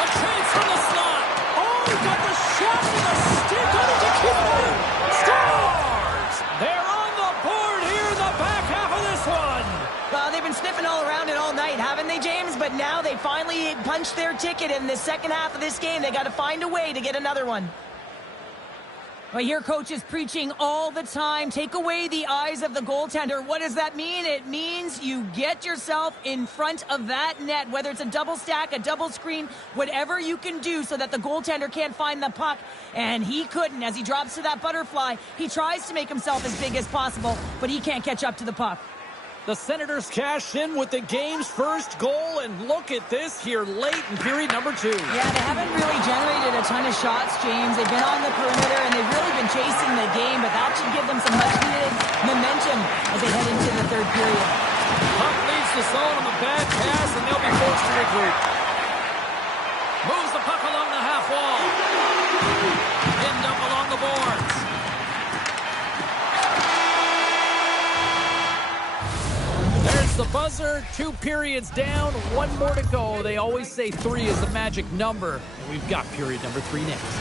A chance from the slot. Oh, he got the shot to the stick. How did you keep it? Scores! They're on the board here in the back half of this one. Well, they've been sniffing all around it all night, haven't they, James? But now they finally punched their ticket in the second half of this game. They got to find a way to get another one. Well, here coach is preaching all the time. Take away the eyes of the goaltender. What does that mean? It means you get yourself in front of that net, whether it's a double stack, a double screen, whatever you can do so that the goaltender can't find the puck. And he couldn't. As he drops to that butterfly, he tries to make himself as big as possible, but he can't catch up to the puck. The Senators cash in with the game's first goal, and look at this here late in period number 2. Yeah, they haven't really generated a ton of shots, James. They've been on the perimeter, and they've really been chasing the game, but that should give them some much-needed momentum as they head into the third period. Puck leaves the zone on the bad pass, and they'll be forced to regroup. Moves the puck along the half wall. Pinned up along the boards. There's the buzzer. 2 periods down, 1 more to go. They always say 3 is the magic number. And we've got period number 3 next.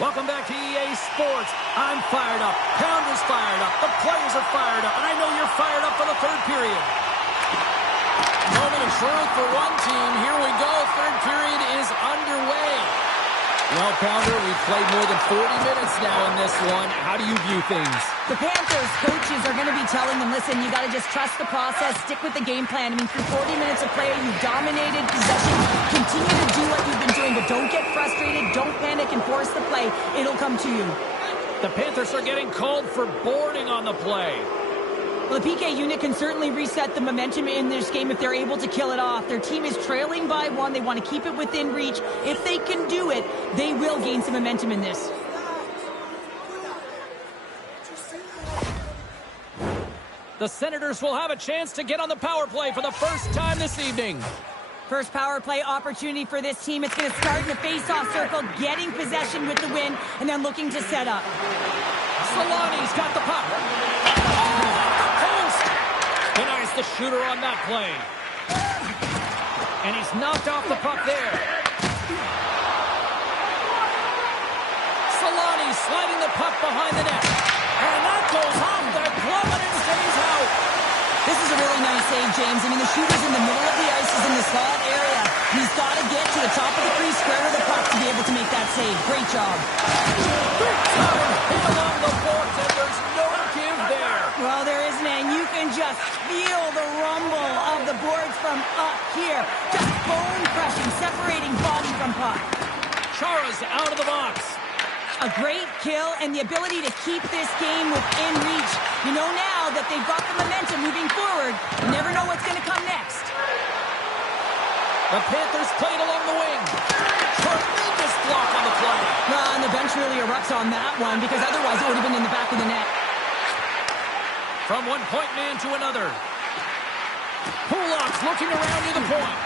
Welcome back to EA Sports. I'm fired up. Pounder's fired up. The players are fired up. And I know you're fired up for the third period. Moment of truth for one team. Here we go. Third period is underway. Well, Pounder, we've played more than 40 minutes now in this one. How do you view things? The Panthers coaches are going to be telling them, listen, you got to just trust the process, stick with the game plan. I mean, through 40 minutes of play, you dominated possession. Continue to do what you've been doing, but don't get frustrated. Don't panic and force the play. It'll come to you. The Panthers are getting called for boarding on the play. Well, the PK unit can certainly reset the momentum in this game if they're able to kill it off. Their team is trailing by 1. They want to keep it within reach. If they can do it, they will gain some momentum in this. The Senators will have a chance to get on the power play for the first time this evening. First power play opportunity for this team. It's going to start in the face-off circle, getting possession with the win, and then looking to set up. Solani's got the puck. Denies the shooter on that play. And he's knocked off the puck there. Solani sliding the puck behind the net. And that goes off the glove and it stays out. This is a really nice save, James. I mean, the shooter's in the middle of the ice, is in the slot area. He's got to get to the top of the crease square with the puck to be able to make that save. Great job. Big time hit along the boards, and there's no give there. Well, there isn't, and you can just feel the rumble of the boards from up here. Just bone crushing, separating body from puck. Chara's out of the box. A great kill and the ability to keep this game within reach. You know now that they've got the momentum moving forward. You never know what's going to come next. The Panthers played along the wing. Tremendous block on the play. And the bench really erupts on that one because otherwise it would have been in the back of the net. From one point man to another. Pulak's looking around near the point.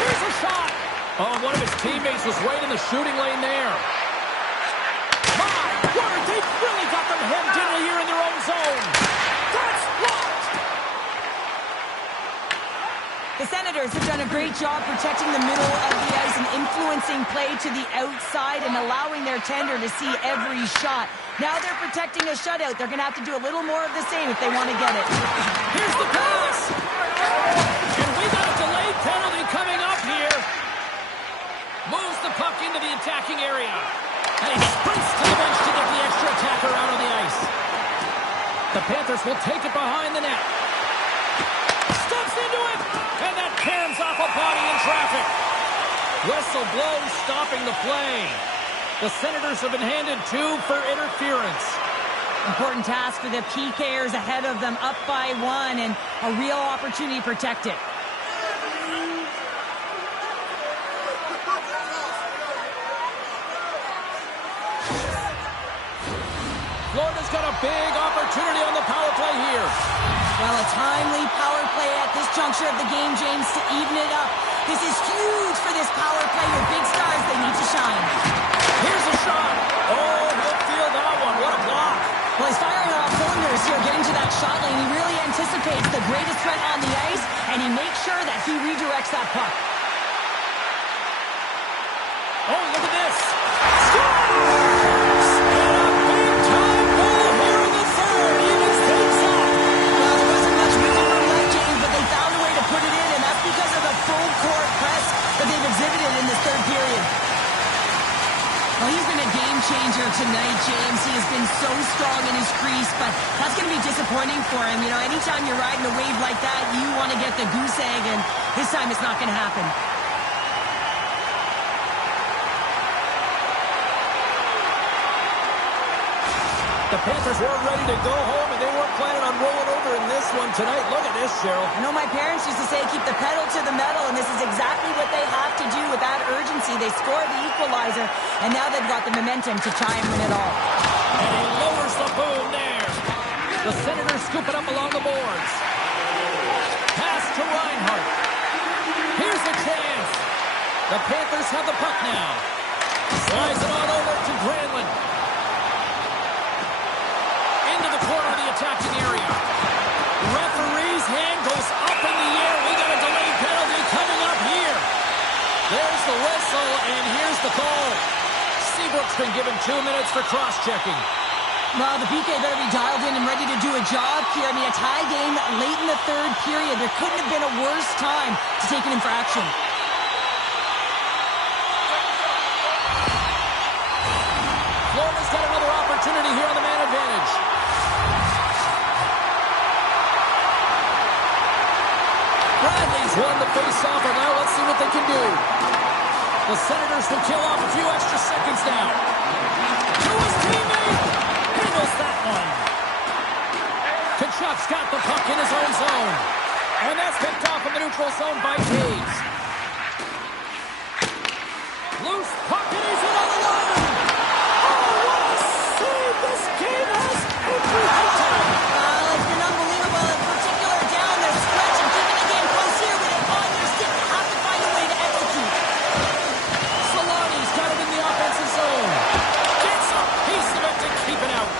Here's a shot. Oh, one of his teammates was right in the shooting lane there. My word, they've really got them hemmed in here in their own zone. That's blocked. The Senators have done a great job protecting the middle of the ice and influencing play to the outside and allowing their tender to see every shot. Now they're protecting a shutout. They're going to have to do a little more of the same if they want to get it. Here's the pass. And we got a delayed penalty coming up here. Moves the puck into the attacking area. And he sprints to the bench to get the extra attacker out on the ice. The Panthers will take it behind the net. Steps into it. And that cans off a body in traffic. Whistle blows, stopping the play. The Senators have been handed 2 for interference. Important task for the PKers ahead of them, up by 1, and a real opportunity to protect it. Florida's got a big opportunity on the power play here. Well, a timely power play at this juncture of the game, James, to even it up. This is huge for this power play. Your big stars, they need to shine. Here's a shot. Oh, he'll feel that one. What a block. Well, he's firing on all cylinders here, getting to that shot lane. He really anticipates the greatest threat on the ice, and he makes sure that he redirects that puck. Oh, look at this. Scores! And a big-time goal here in the third. Evens things up. Well, there wasn't much wiggle room left, James, but they found a way to put it in, and that's because of the full-court press that they've exhibited in this third period. Well, he's been a game-changer tonight, James. He has been so strong in his crease, but that's going to be disappointing for him. You know, anytime you're riding a wave like that, you want to get the goose egg, and this time it's not going to happen. The Panthers weren't ready to go home, and they weren't planning on rolling over in this one tonight. Look at this, Cheryl. I know my parents used to say, keep the pedal to the metal, and this is exactly what they have to do with that urgency. They scored the equalizer, and now they've got the momentum to try and win it all. And he lowers the boom there. The Senators scoop it up along the boards. Pass to Reinhart. Here's a chance. The Panthers have the puck now. Slides it on over to Granlund. Into the corner of the attacking area. Referee's hand goes up in the air. We got a delayed penalty coming up here. There's the whistle, and here's the call. Seabrook's been given 2 minutes for cross-checking. Well, the PK better be dialed in and ready to do a job here. I mean, a tie game late in the third period. There couldn't have been a worse time to take an infraction. Florida's got another opportunity here on the man advantage. Bradley's won the face-off, and now let's see what they can do. The Senators will kill off a few extra seconds now. To his teammate! Handles that one. Kachuk's got the puck in his own zone. And that's picked off in the neutral zone by Taves. Loose puck, and he's in on the line. Oh, what a save! This game has every item. It's been unbelievable, in particular down the stretch and keeping the game close here with it on your stick. You have to find a way to execute. Solani's got it in the offensive zone. Gets a piece of it to keep it out.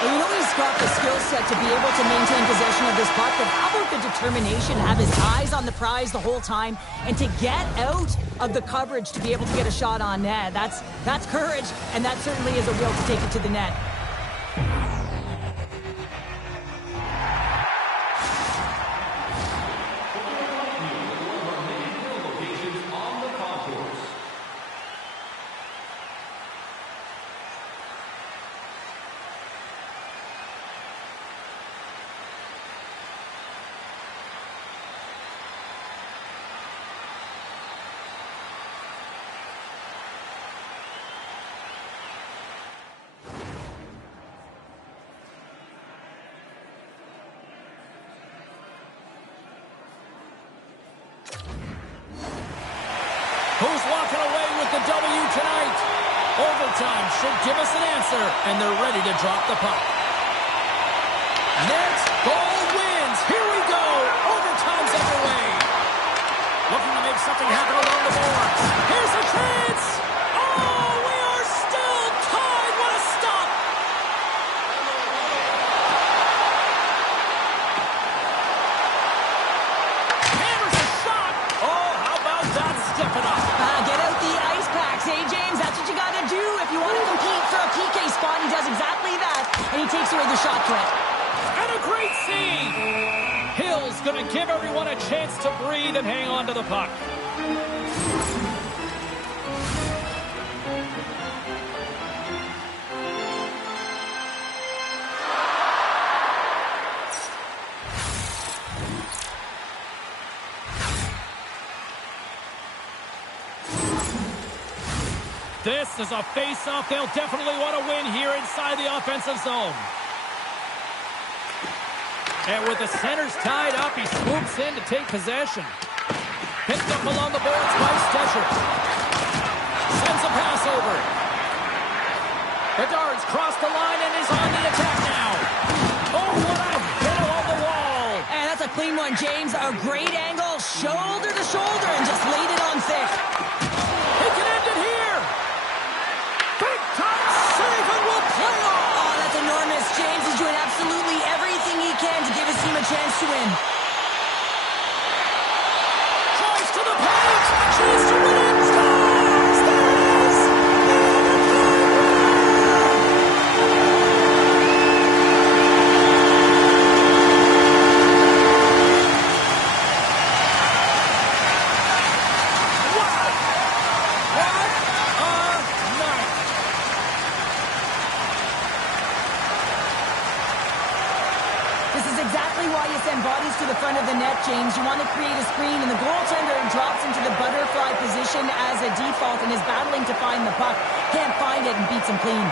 Well, you know he's got the skill set to be able to maintain possession of this puck, but how about the determination to have his eyes on the prize the whole time and to get out of the coverage to be able to get a shot on net? That's courage, and that certainly is a will to take it to the net. Who's walking away with the W tonight? Overtime should give us an answer, and they're ready to drop the puck. Net goal wins. Here we go. Overtime's underway. Looking to make something happen along the boards. Here's a chance. Oh, we are still tied. What a stop. Hammers a shot. Oh, how about that stepping up? Get out the ice packs, hey, James? That's what you got to do if you want to compete for a PK spot. He does exactly that, and he takes away the shot threat. And a great save. Hill's going to give everyone a chance to breathe and hang on to the puck. This is a face-off they'll definitely want to win here inside the offensive zone. And with the centers tied up, he swoops in to take possession. Picked up along the boards by Stecher. Sends a pass over. Bedard's crossed the line and is on the attack now. Oh, what a hit along the wall. And that's a clean one, James. A great angle, shoulder to shoulder, and just laid it on thick. He can end it here. Big time save and will play on. Oh, that's enormous. James is doing absolutely everything he can to give his team a chance to win. Tries to the paint. Chance to win it. Scores. There it is. The Wow. What a night. This is exactly why you send bodies to the front of the net, James. You want to create a screen, and the goaltender drops into the butterfly position as a default and is battling to find the puck. Can't find it and beats him clean.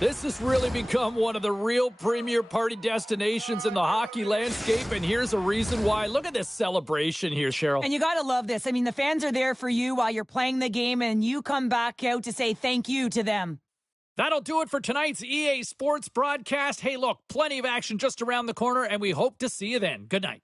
This has really become one of the real premier party destinations in the hockey landscape, and here's a reason why. Look at this celebration here, Cheryl. And you got to love this. I mean, the fans are there for you while you're playing the game, and you come back out to say thank you to them. That'll do it for tonight's EA Sports broadcast. Hey, look, plenty of action just around the corner, and we hope to see you then. Good night.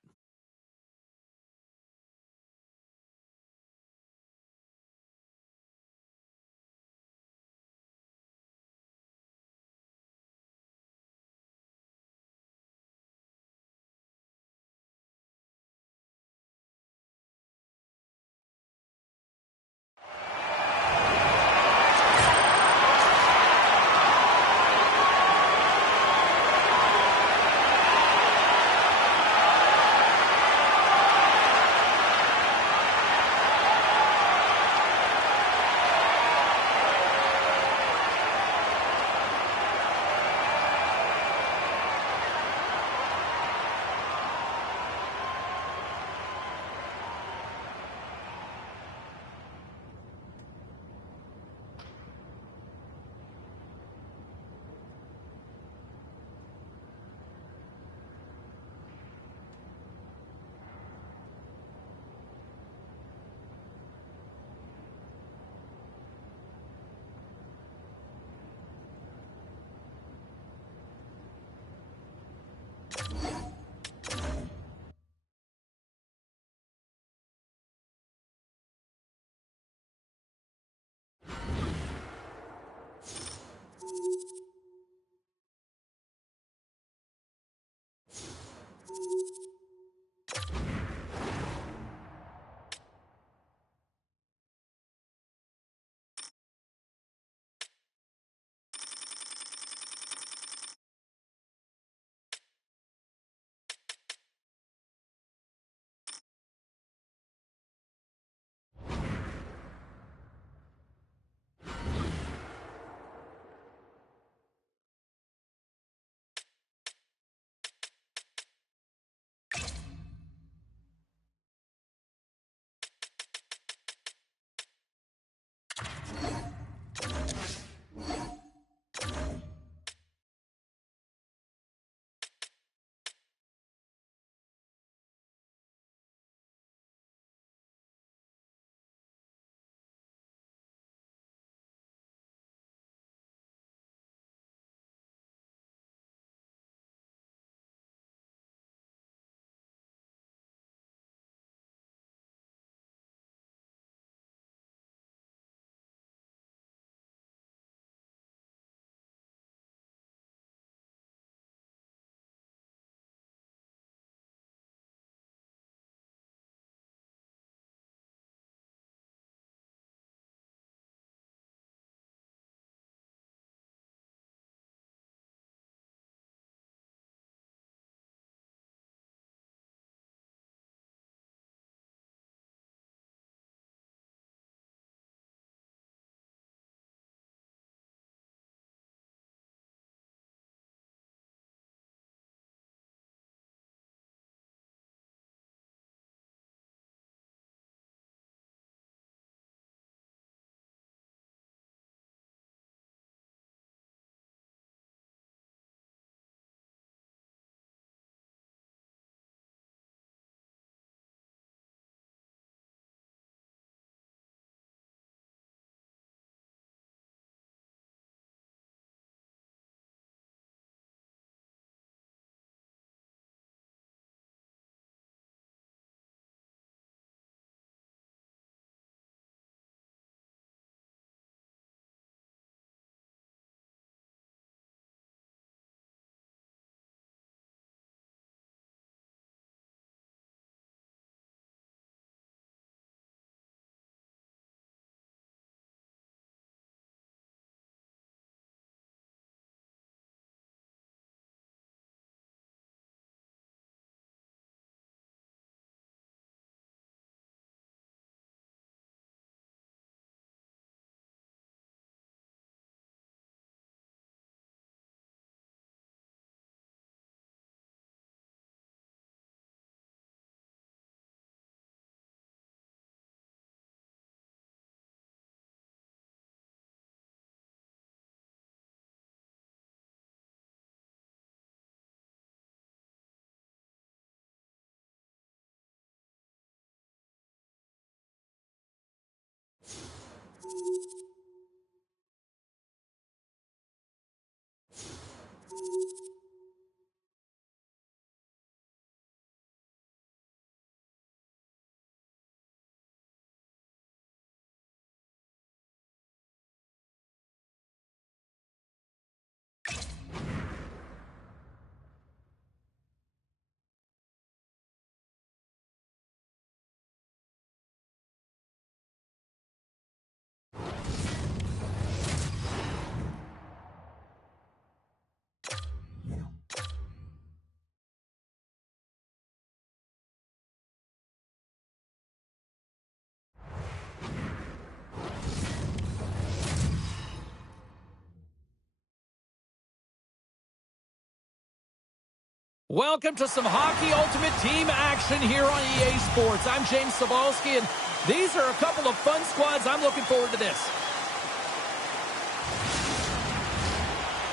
Welcome to some Hockey Ultimate Team action here on EA Sports. I'm James Cebulski, and these are a couple of fun squads. I'm looking forward to this.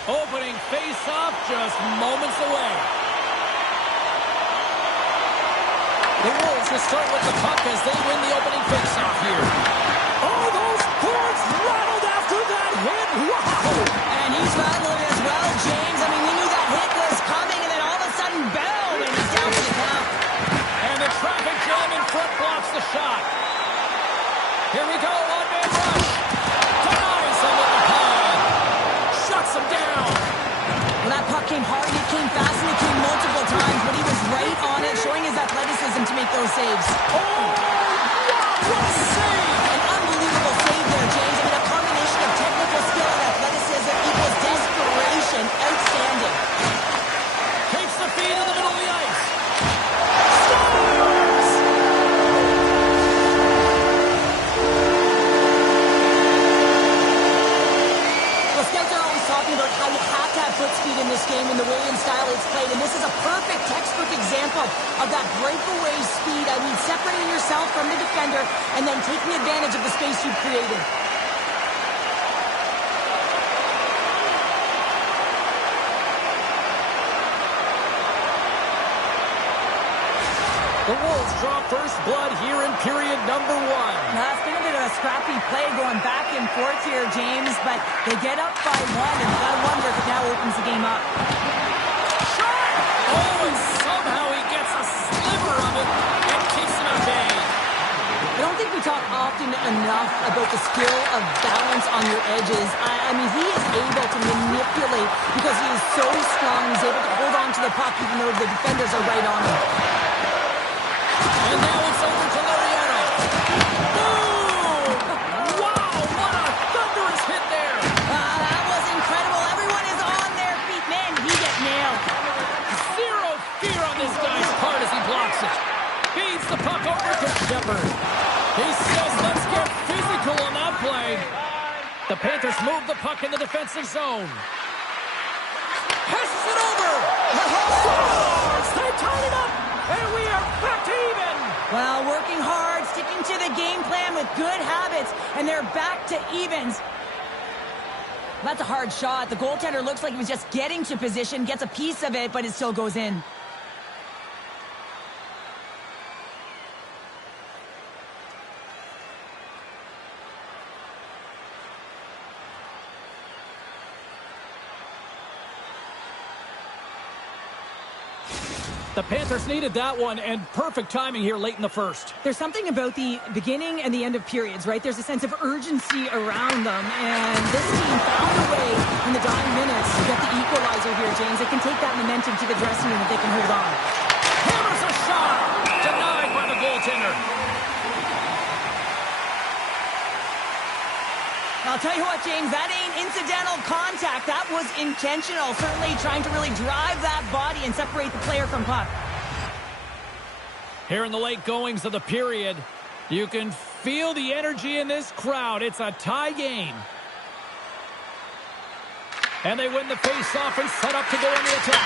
Opening face-off just moments away. The Wolves will start with the puck as they win the opening face-off here. Oh, those boards rattled after that hit. Wow! And he's rattling as well, James. I mean, we knew that hit was coming, and then all of a sudden, boom, and he's down for the count. And the traffic jam in front blocks the shot. Here we go, one-man rush. Denies him with the pad. Shuts him down. Well, that puck came hard, it came fast, and it came multiple times, but he was right on it, showing his athleticism to make those saves. Oh, wow, what a save. An unbelievable save there, James. I mean, a combination of technical skill and athleticism equals desperation. Outstanding. Takes the feed in the middle of the ice. Scores! Well, scouts are always talking about how you have to have foot speed in this game and the way and style it's played, and this is a perfect textbook example of that breakaway speed. I mean, separating yourself from the defender and then taking advantage of the space you've created. The Wolves draw first blood here in period number 1. Now, it's been a bit of a scrappy play going back and forth here, James, but they get up by 1, and I wonder if it now opens the game up. Shot! Oh, and somehow he gets a sliver of it and keeps him at bay. I don't think we talk often enough about the skill of balance on your edges. I mean, he is able to manipulate because he is so strong. He's able to hold on to the puck even though the defenders are right on him. And now it's over to Lariano. Boom! Wow, what a thunderous hit there. That was incredible. Everyone is on their feet. Man, he get nailed. Zero fear on this guy's part as he blocks it. Feeds the puck over to Shepard. He says, let's get physical on that play. The Panthers move the puck in the defensive zone. Passes it over. Scores! They tied it up. And we are back to even. Well, working hard, sticking to the game plan with good habits, and they're back to evens. That's a hard shot. The goaltender looks like he was just getting to position, gets a piece of it, but it still goes in. The Panthers needed that one, and perfect timing here late in the first. There's something about the beginning and the end of periods, right? There's a sense of urgency around them, and this team found a way in the dying minutes to get the equalizer here, James. They can take that momentum to the dressing room if they can hold on. Hammers a shot! Denied by the goaltender. I'll tell you what, James, that ain't incidental contact. That was intentional, certainly trying to really drive that body and separate the player from puck. Here in the late goings of the period, you can feel the energy in this crowd. It's a tie game. And they win the face-off and set up to go on the attack.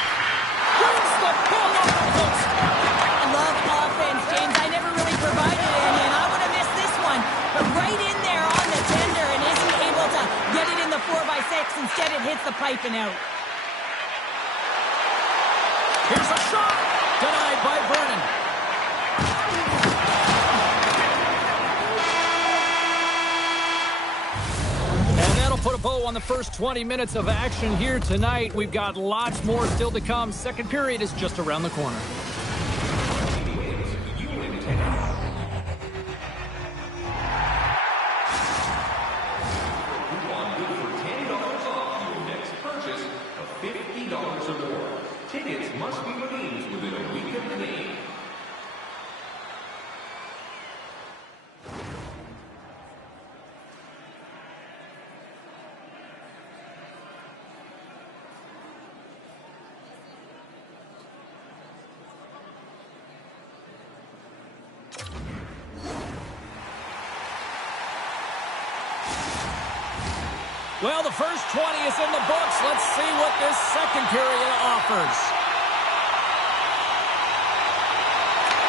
Wins the pull off the post. I love offense, James. I never really provided any, and I would have missed this one. But right in there on the tender and isn't able to get it in the 4x6. Instead, it hits the pipe and out. Here's a shot. Denied by Vernon. And that'll put a bow on the first 20 minutes of action here tonight. We've got lots more still to come. Second period is just around the corner. Tickets must be redeemed within a week of the game. Well, the first 20 is in the books. Let's see what this second period offers.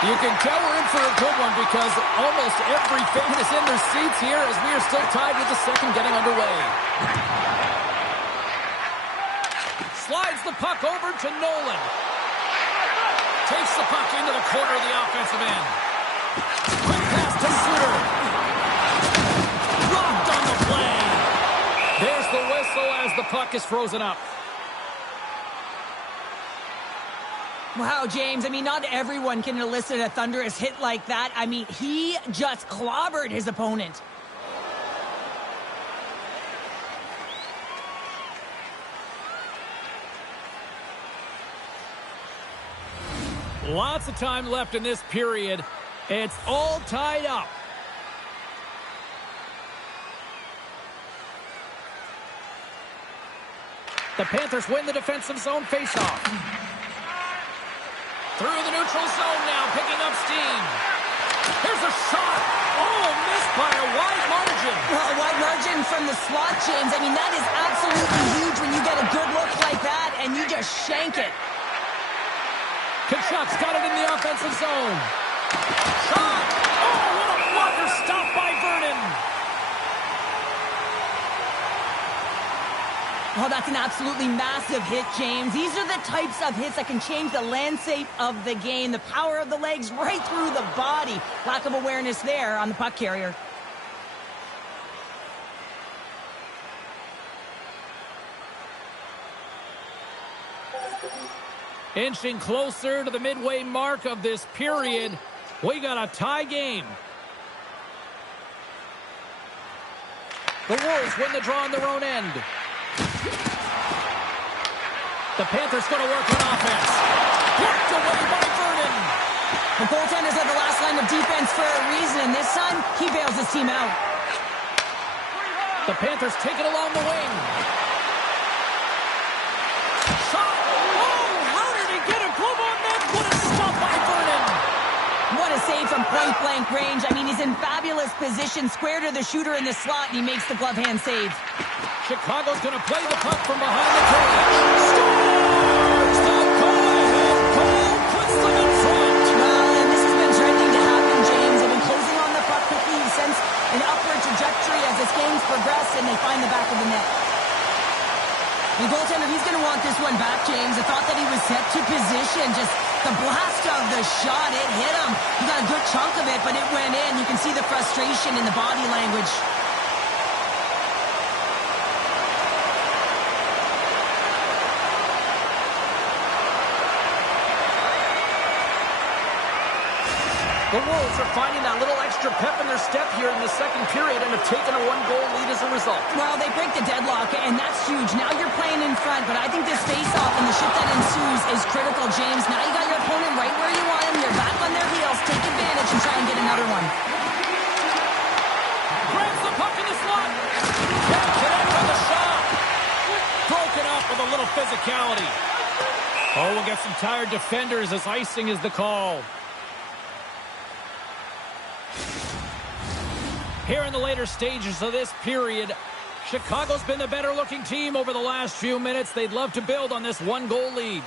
You can tell we're in for a good one because almost every fan is in their seats here as we are still tied with the second getting underway. Slides the puck over to Nolan. Takes the puck into the corner of the offensive end. Quick pass to Suter. Rocked on the play. There's the whistle as the puck is frozen up. Wow, James, I mean, not everyone can elicit a thunderous hit like that. I mean, he just clobbered his opponent. Lots of time left in this period. It's all tied up. The Panthers win the defensive zone faceoff. Through the neutral zone now, picking up steam. Here's a shot. Oh, missed by a wide margin. Well, a wide margin from the slot, James. I mean, that is absolutely huge when you get a good look like that and you just shank it. Kachuk's got it in the offensive zone. Shot. Oh, what a blocker stop by Vernon. Oh, that's an absolutely massive hit, James. These are the types of hits that can change the landscape of the game. The power of the legs right through the body. Lack of awareness there on the puck carrier. Inching closer to the midway mark of this period. We got a tie game. The Wolves win the draw on their own end. The Panthers going to work on offense. Blocked away by Vernon. The goaltenders are the last line of defense for a reason, and this time, he bails his team out. The Panthers take it along the wing. Shot. Oh, how did he get a glove on that? What a stop by Vernon. What a save from point-blank range. I mean, he's in fabulous position, square to the shooter in the slot, and he makes the glove hand save. Chicago's going to play the puck from behind the cage. Scores! The go-ahead goal puts them in front. Well, and this has been trending to happen, James. They've been closing on the puck quickly since an upward trajectory as this game's progressed, and they find the back of the net. The goaltender, he's going to want this one back, James. I thought that he was set to position. Just the blast of the shot, it hit him. He got a good chunk of it, but it went in. You can see the frustration in the body language. The Wolves are finding that little extra pep in their step here in the second period and have taken a one-goal lead as a result. Well, they break the deadlock, and that's huge. Now you're playing in front, but I think this face-off and the shift that ensues is critical, James. Now you got your opponent right where you want him. You're back on their heels. Take advantage and try and get another one. Grabs the puck in the slot. Can't connect on the shot. Broken up with a little physicality. Oh, we'll get some tired defenders as icing is the call. Here in the later stages of this period, Chicago's been the better-looking team over the last few minutes. They'd love to build on this one-goal lead.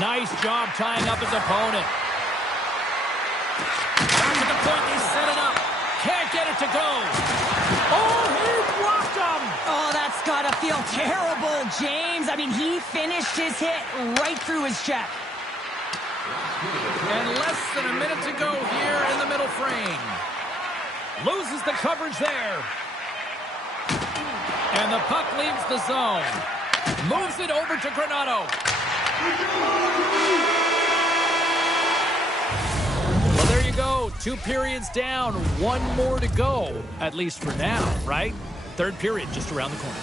Nice job tying up his opponent. Back to the point, they set it up. Can't get it to go. Oh, he blocked him. Oh, that's got to feel terrible, James. I mean, he finished his hit right through his check. And less than a minute to go here in the middle frame. Loses the coverage there. And the puck leaves the zone. Moves it over to Granato. Well, there you go. 2 periods down. 1 more to go. At least for now, right? Third period just around the corner.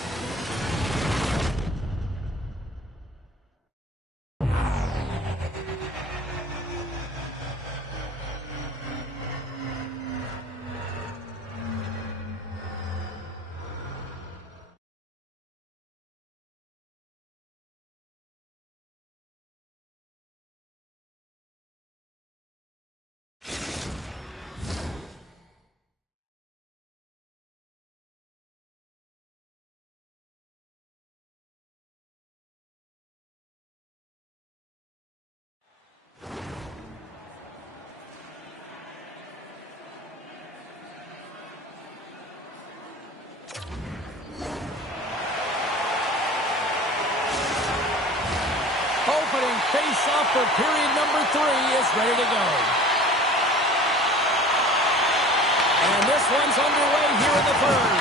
face-off for period number 3 is ready to go. And this one's underway here in the third.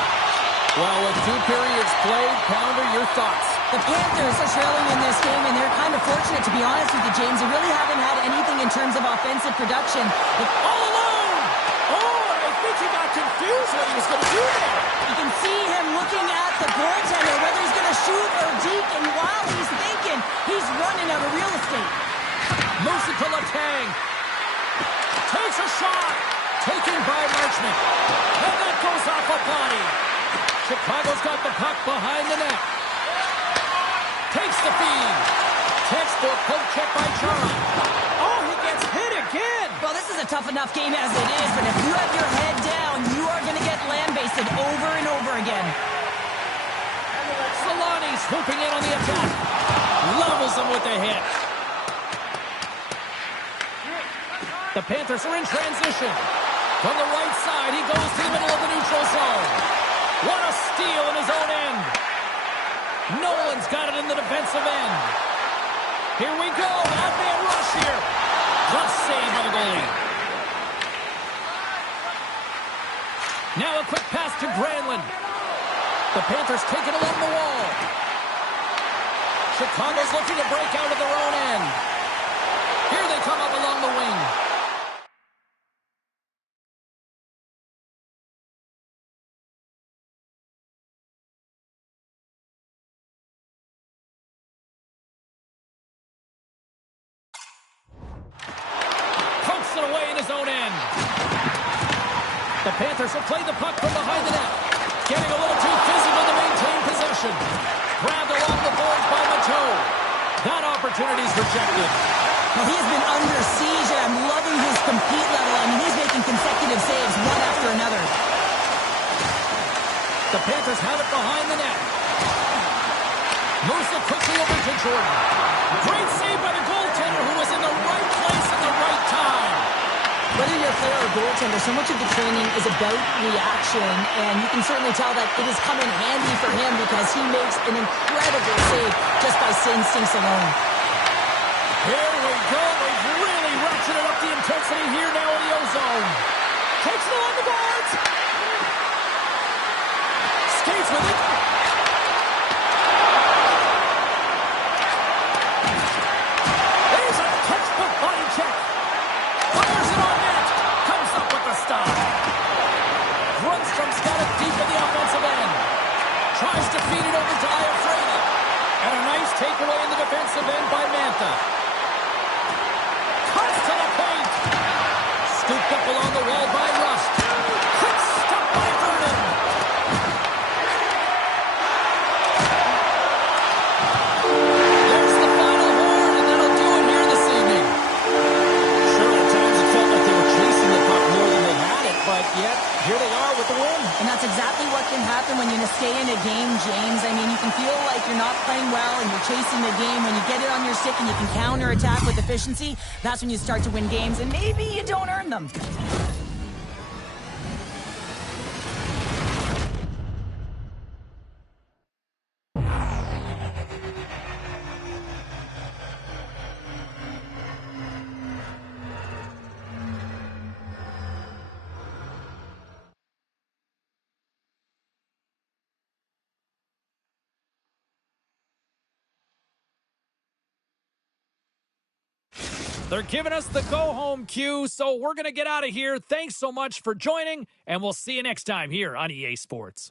Well, with 2 periods played, Pounder, your thoughts? The Panthers are trailing in this game, and they're kind of fortunate, to be honest with you, James. They really haven't had anything in terms of offensive production. It's all alone! Oh, I think he got confused what he was going to do there. You can see him looking at the goaltender, whether he's going to shoot or deke, and while he's thinking, he's running out of real estate. Moves it to Letang. Takes a shot. Taken by Marchment. And that goes off a body. Chicago's got the puck behind the net. Takes the feed. Textbook poke check by Chel. Oh, he gets hit again. Well, this is a tough enough game as it is, but if you have your head down, you are going to get lambasted over and over again. Solani's swooping in on the attack. Levels him with the hit. The Panthers are in transition. From the right side, he goes to the middle of the neutral zone. What a steal in his own end. Nolan's got it in the defensive end. Here we go. Odd-man rush here. Tough save by the goalie. Now a quick pass to Granlund. The Panthers take it along the wall. Chicago's looking to break out of their own end. Here they come up along the wing. The Panthers will play the puck from behind the net. Getting a little too physical to maintain possession. Grabbed along the boards by Mateau. That opportunity's rejected. Well, he has been under siege, and I'm loving his compete level. I mean, he's making consecutive saves one after another. The Panthers have it behind the net. Moves it quickly over to Jordan. Great save by the goaltender, who was in the right place at the right time. Whether you're a player or goaltender, so much of the training is about reaction, and you can certainly tell that it has come in handy for him because he makes an incredible save just by instincts alone. Here we go. They've really ratcheted up the intensity here now in the O-zone. Takes it along the boards. Skates with it. There's a textbook body check. Fires it on net. Comes up with the stop. Grundstrom's got it deep in the offensive end. Tries to feed it over to Iafrate. And a nice takeaway in the defensive end by Mantha. Cuts to the paint. Scooped up along the wall by Rust. Quick stop by Vernon. There's the final horn, and that'll do it here this evening. Sure, at times it felt like they were chasing the puck more than they had it, but yet, here they are with the win. And that's exactly what can happen when you stay in a game, James. I mean, you can feel like you're not playing well and you're chasing the game. When you get it on your stick and you can counter-attack with efficiency, that's when you start to win games, and maybe you don't earn them. They're giving us the go-home cue, so we're going to get out of here. Thanks so much for joining, and we'll see you next time here on EA Sports.